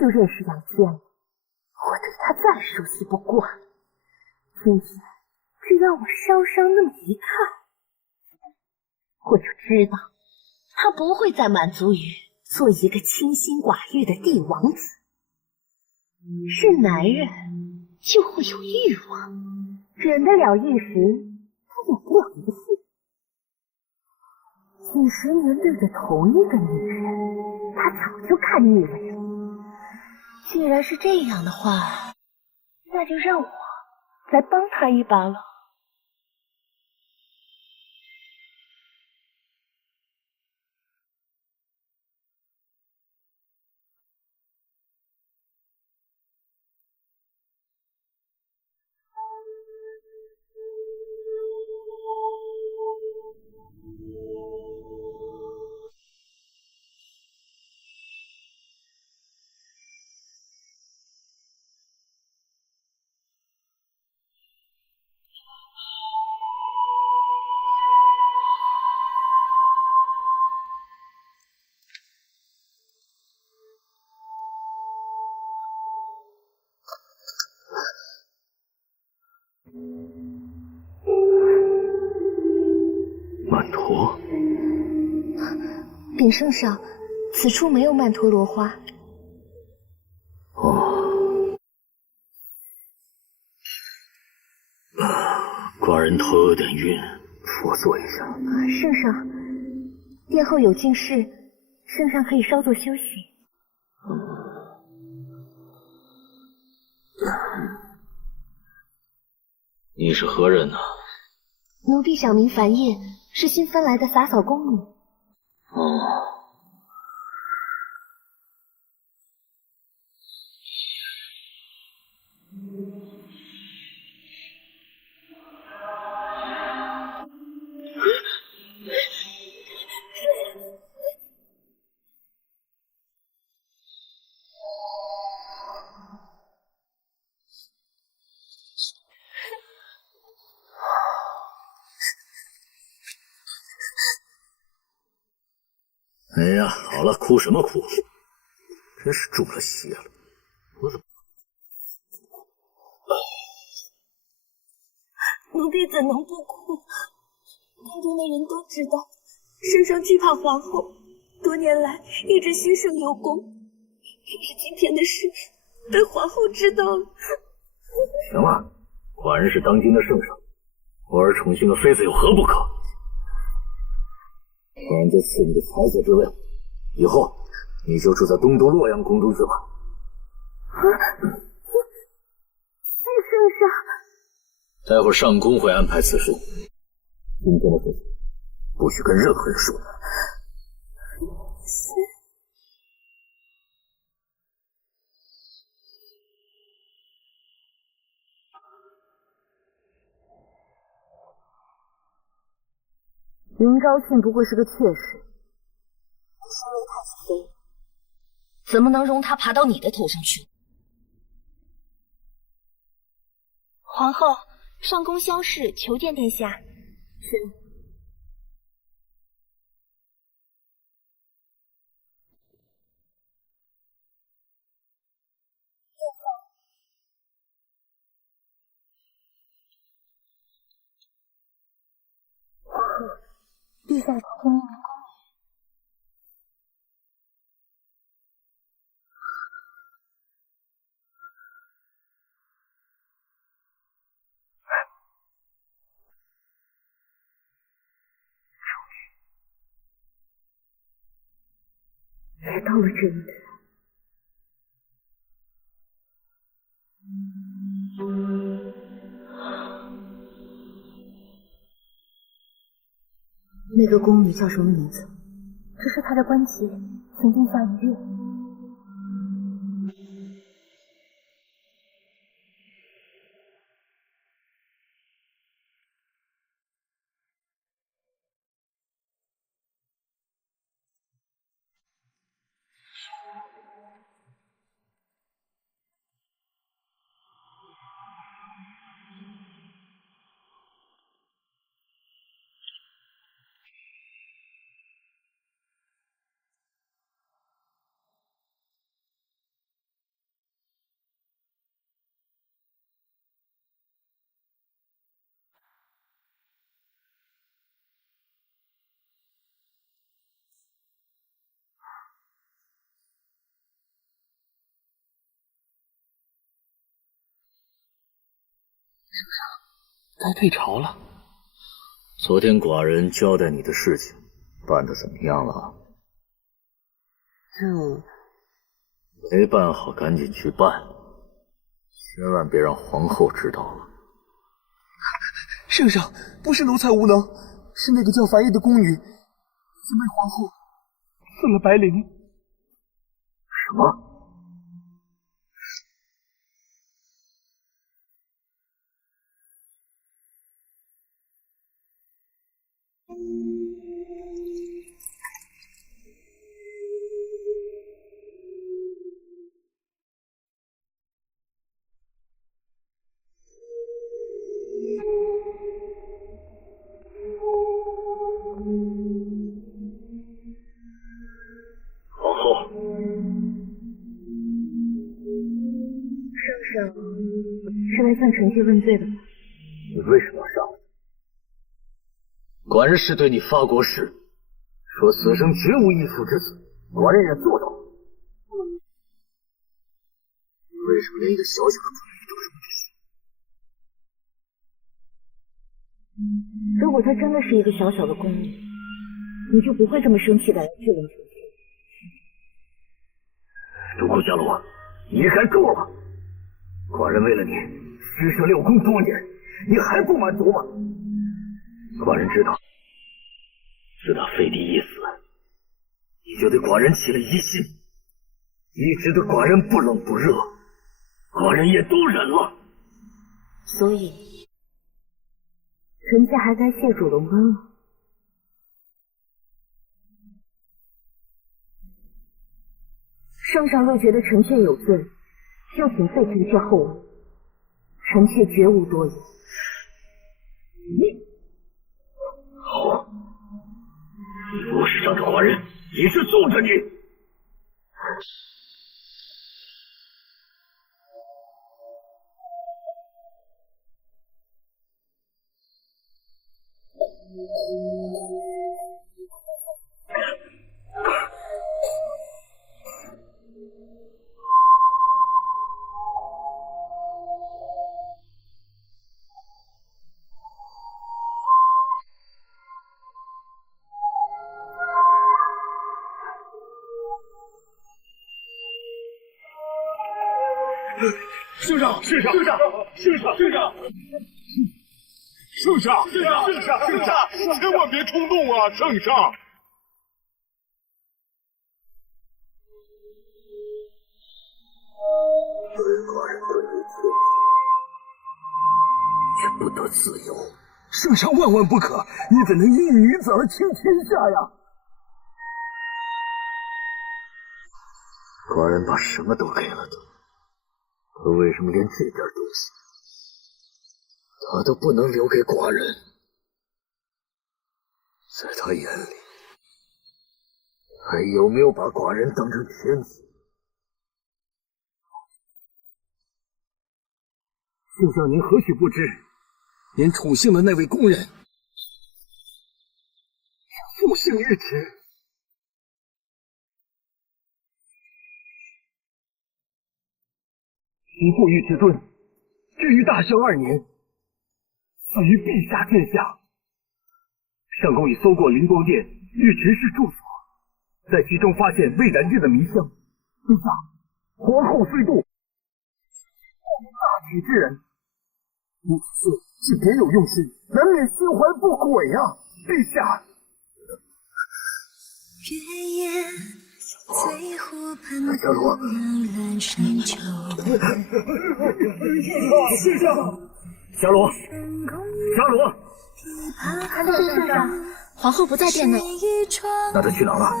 就认识杨坚了，我对他再熟悉不过。今天只要我稍稍那么一看，我就知道他不会再满足于做一个清心寡欲的帝王子。是男人就会有欲望，忍得了一时，他忍不了一世。几十年对着同一个女人，他早就看腻了呀。既然是这样的话，那就让我来帮他一把了。曼陀，禀圣上，此处没有曼陀罗花。哦，寡人头有点晕，扶我坐一下。圣上，殿后有进士，圣上可以稍作休息。你是何人呢？奴婢小名繁叶，是新分来的洒扫宫女。哦，哎呀，好了，哭什么哭？真是中了邪了！我怎么？奴婢怎能不哭？宫中的人都知道，圣上惧怕皇后，多年来一直虚设留宫。要是今天的事被皇后知道了，行了，寡人是当今的圣上，偶尔宠幸个妃子有何不可？寡人就赐你个才子之位，以后你就住在东都洛阳宫中去吧。圣上，待会儿上宫会安排此事，今天的事情不许跟任何人说。云昭庆不过是个妾室，身为太子妃，怎么能容他爬到你的头上去？皇后，上宫萧氏求见殿下。是。皇后，陛下朝见一名宫女。来到了这里。那个宫女叫什么名字？这是她的官旗，曾定下一月。该退朝了。昨天寡人交代你的事情，办得怎么样了？没办好，赶紧去办，千万别让皇后知道了。圣上，不是奴才无能，是那个叫樊毅的宫女，已经被皇后赐了白绫。什么？皇后，圣上是来向臣妾问罪的吧？你为什么要杀我？寡人是对你发过誓，说此生绝无一夫之子，寡人也做到了。为什么连一个小小的宫女都容不下？如果她真的是一个小小的宫女，你就不会这么生气的来质问臣妾。独孤伽罗，你也该够了！寡人为了你施舍六宫多年，你还不满足吗？寡人知道，自打废帝一死，你就对寡人起了疑心，一直对寡人不冷不热，寡人也都忍了。所以，臣妾还该谢主隆恩了。圣上若觉得臣妾有罪，就请废臣妾后位，臣妾绝无多言。好，你若是仗着寡人，也是纵着你。圣上，圣上，圣上，圣上，圣上，圣上，圣上，圣上，圣上，千万别冲动啊，圣上！寡人对你天却不得自由。圣上万万不可！你怎能因女子而倾天下呀？寡人把什么都给了他，可为什么连这点东西他都不能留给寡人？在他眼里，还有没有把寡人当成天子？圣上，您何许不知，您宠幸的那位宫人复姓玉旨。其父玉池尊，至于大圣2年，死于陛下剑下。上宫已搜过灵光殿、玉池氏住所，在其中发现未燃尽的迷香。陛下，皇后虽妒，我们大体之人，你此事是别有用心，难免心怀不轨啊！陛下。伽罗，圣上，伽罗，伽罗，圣上，皇后不在殿内。那她去哪了？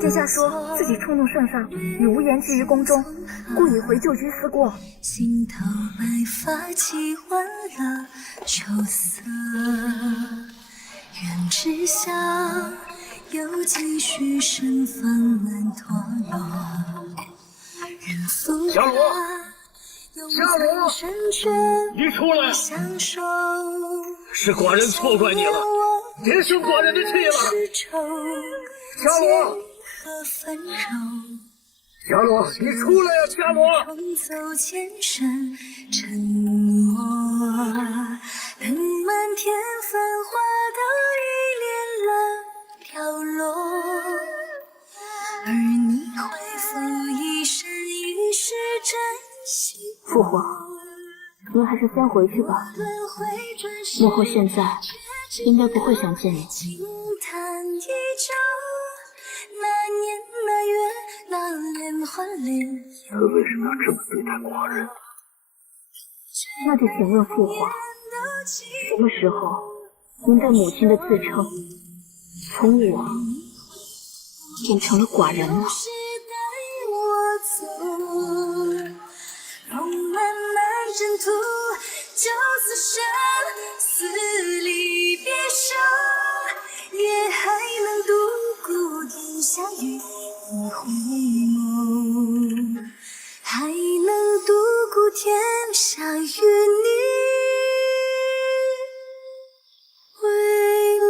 殿下说自己触怒圣上，与无言居于宫中，故已回旧居思过。心头白发起换了秋色，愿知晓有几许身份难脱落。伽罗，伽罗，你出来！是寡人错怪你了，别生寡人的气了。伽罗，伽罗，你出来呀，伽罗！走前生承诺，等满天繁华都已恋了飘落。话，您还是先回去吧。幕后现在应该不会想见你。他为什么要这么对待寡人？那就请问父皇，什么时候您对母亲的自称从我变成了寡人了？风漫漫征途，就此生死离别殇，也还能度过天下与你回眸，还能度过天下与你回眸。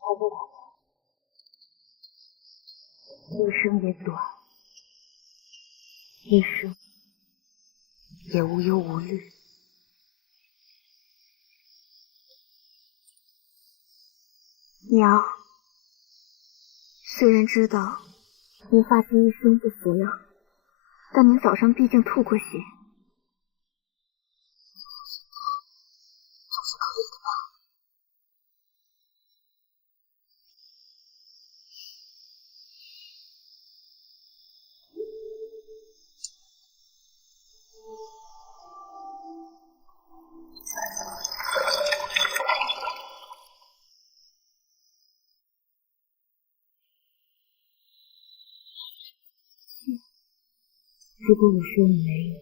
我不管，一生也短，一生也无忧无虑。娘，虽然知道您发誓一生不服药，但您早上毕竟吐过血，总是可以的吧？如果我说我没有，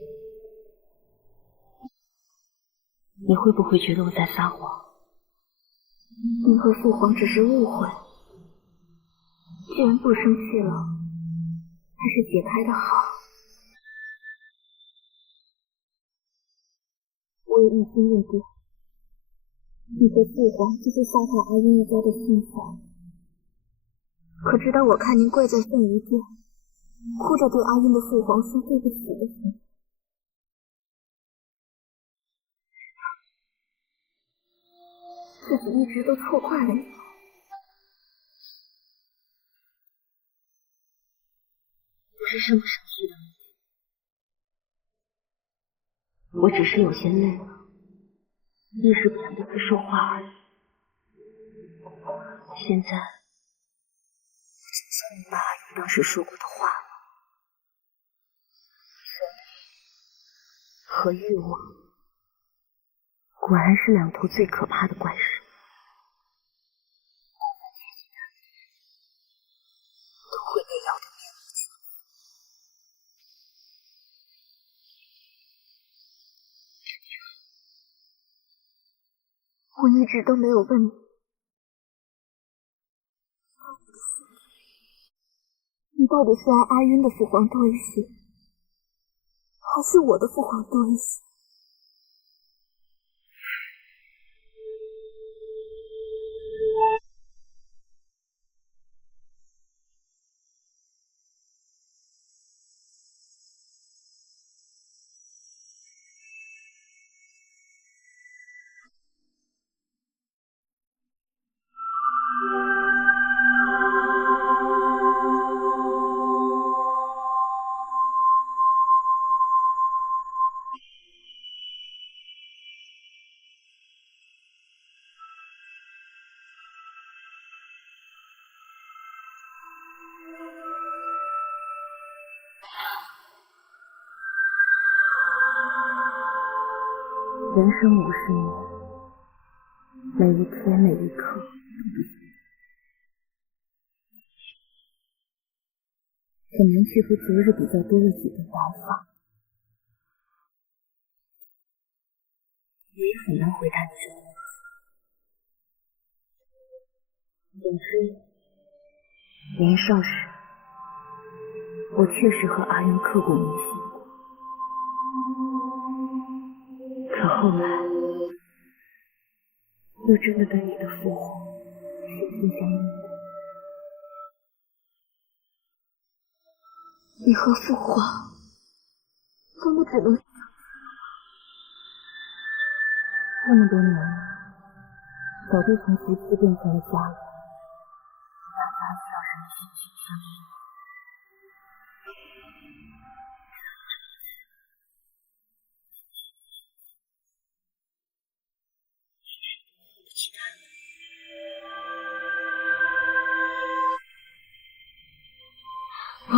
你会不会觉得我在撒谎？您和父皇只是误会，既然不生气了，还是解开的好。我也一心认定，你和父皇就是杀害阿英一家的凶手。可直到我看您跪在圣仪殿，哭着对阿英的父皇说对不起的时候，自己一直都错怪了你。不是生不生气的问题，我只是有些累了，一时不想对他说话而已。现在，我只想明白阿英当时说过的话了。和欲望，果然是两头最可怕的怪兽。都会被咬得面目全非。我一直都没有问你，你到底是爱阿晕的父皇多一些，还是我的父皇多一些？人生50年，每一天每一刻很难去和昨日比较多了几个白发，我也很难回答你这个问题。总之，年少时，我确实和阿云刻骨铭心过。可后来，又真的跟你的父皇心心相印过。你和父皇真的只能这么多年了，早就从夫妻变成了家人。我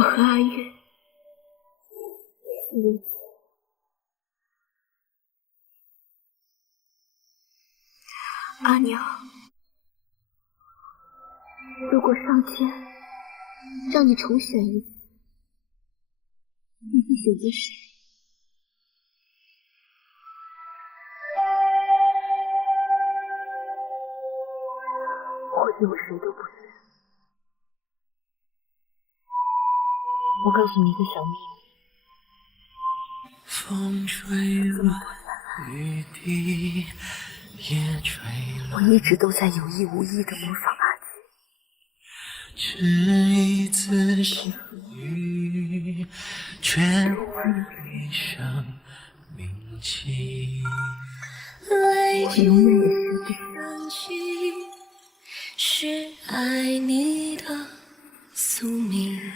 和阿月阿娘，如果上天让你重选一次，你会选择谁？或许我谁都不是。我告诉你一个小秘密。风吹乱，雨滴也吹乱。我一直都在有意无意的模仿阿吉。只一次相遇，却换一生铭记。我永远也是想起，是爱你的宿命。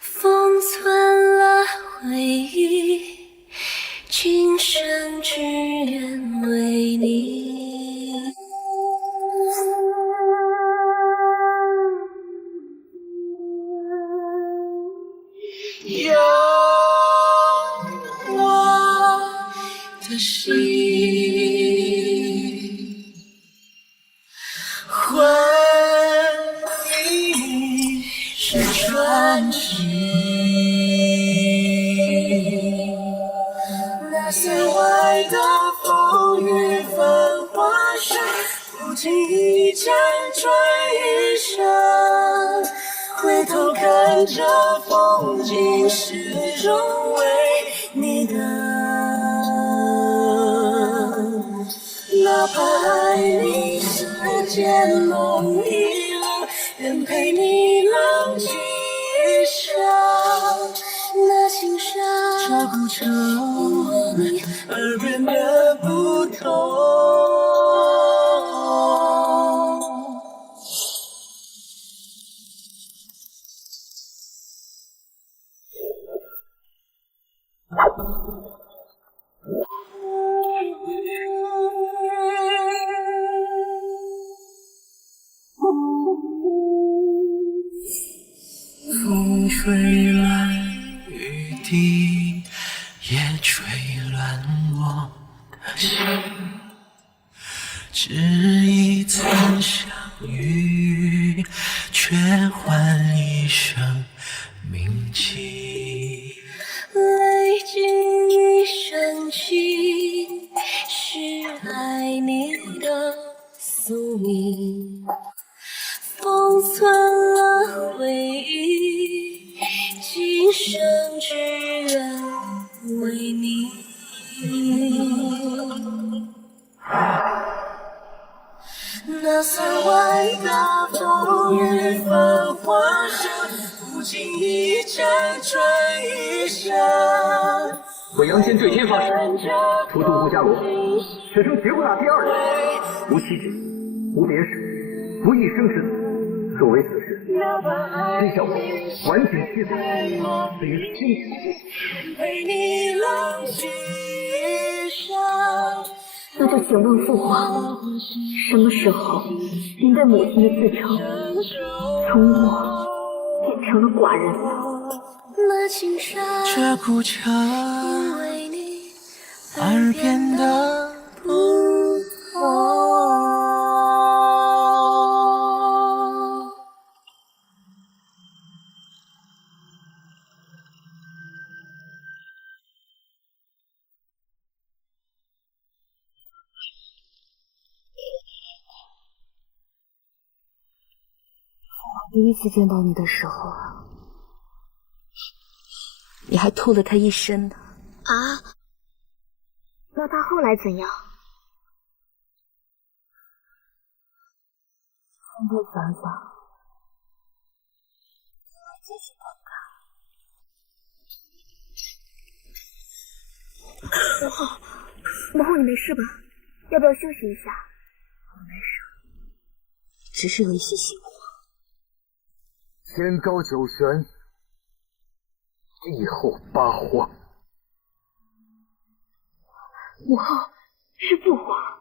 封存了回忆，今生只愿为你。有我的心，婚礼是传奇。那岁外的风雨繁华上，不经意辗转一生。回头看着风景，始终为你等。哪怕爱你世间梦一场，愿陪你浪迹一生。那青山，这古城，因为你而变得不同。风吹乱，雨滴也吹乱我的心。只一次相遇，却换一生铭记。历尽一生情，是爱你的宿命。封存了回忆，今生只愿为你。那山外的风雨繁华上，不经意辗转一生。我杨坚对天发誓，除独孤伽罗，此生绝不纳第二人，无妻子，无别室，无一生之子。若为此事，今夏我晚景妻子，死于亲子。陪你浪迹一生。那就请问父皇，什么时候您对母亲的自称从我变成了寡人了？那青山，这古城因为你而变得不同。第一次见到你的时候啊，你还吐了他一身呢。啊？那他后来怎样？现在想想，真心不敢。母后，你没事吧？要不要休息一下？我没事，只是有一些心慌。天高九玄，地厚八荒。母后是父皇。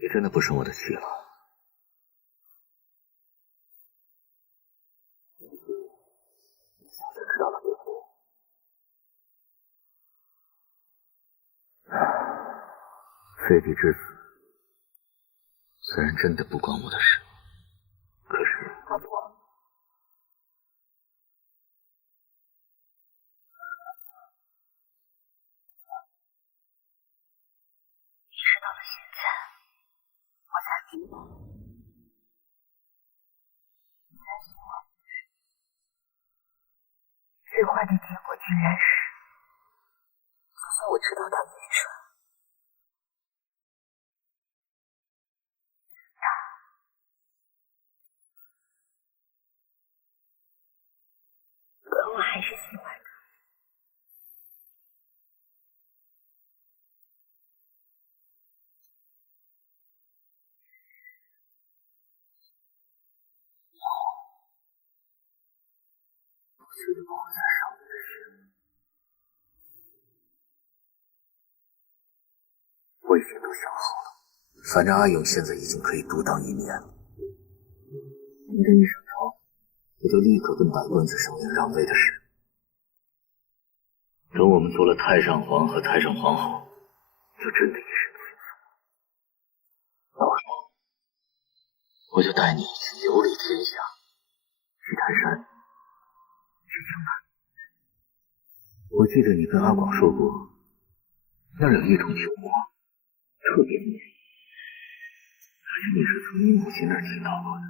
你真的不生我的气了？小子知道了对不对？废帝之死，虽然真的不关我的事，可是直到了现在，我才明白，最坏的结果竟然是，就算我知道他愚蠢，可我还是喜欢他。绝对不会再伤你的心。我已经都想好了，反正阿勇现在已经可以独当一面了。你这一上朝，我就立刻跟百官子商量让位的事。等我们做了太上皇和太上皇后，就真的一身轻松。到时候，我就带你一起游历天下，去泰山，去江南。我记得你跟阿广说过，那儿有一种酒花，特别美。而且你是从你母亲那儿听到过的，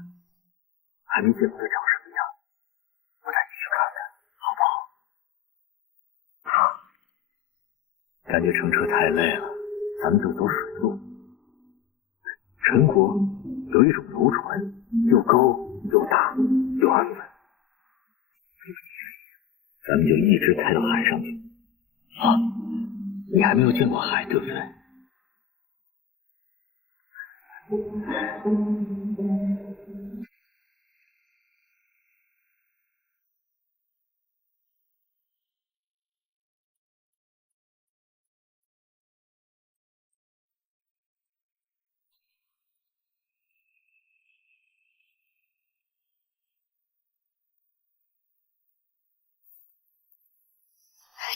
还没见过它长什么样。我带你去看看，好不好？好。感觉乘车太累了，咱们就走水路。陈国有一种游船，又高又大又安稳。咱们就一直开到海上去。啊，你还没有见过海，对不对？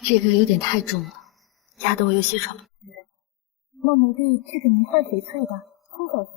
这个有点太重了，压得我有些喘不过气。那奴婢这个名唤翡翠的，多少钱？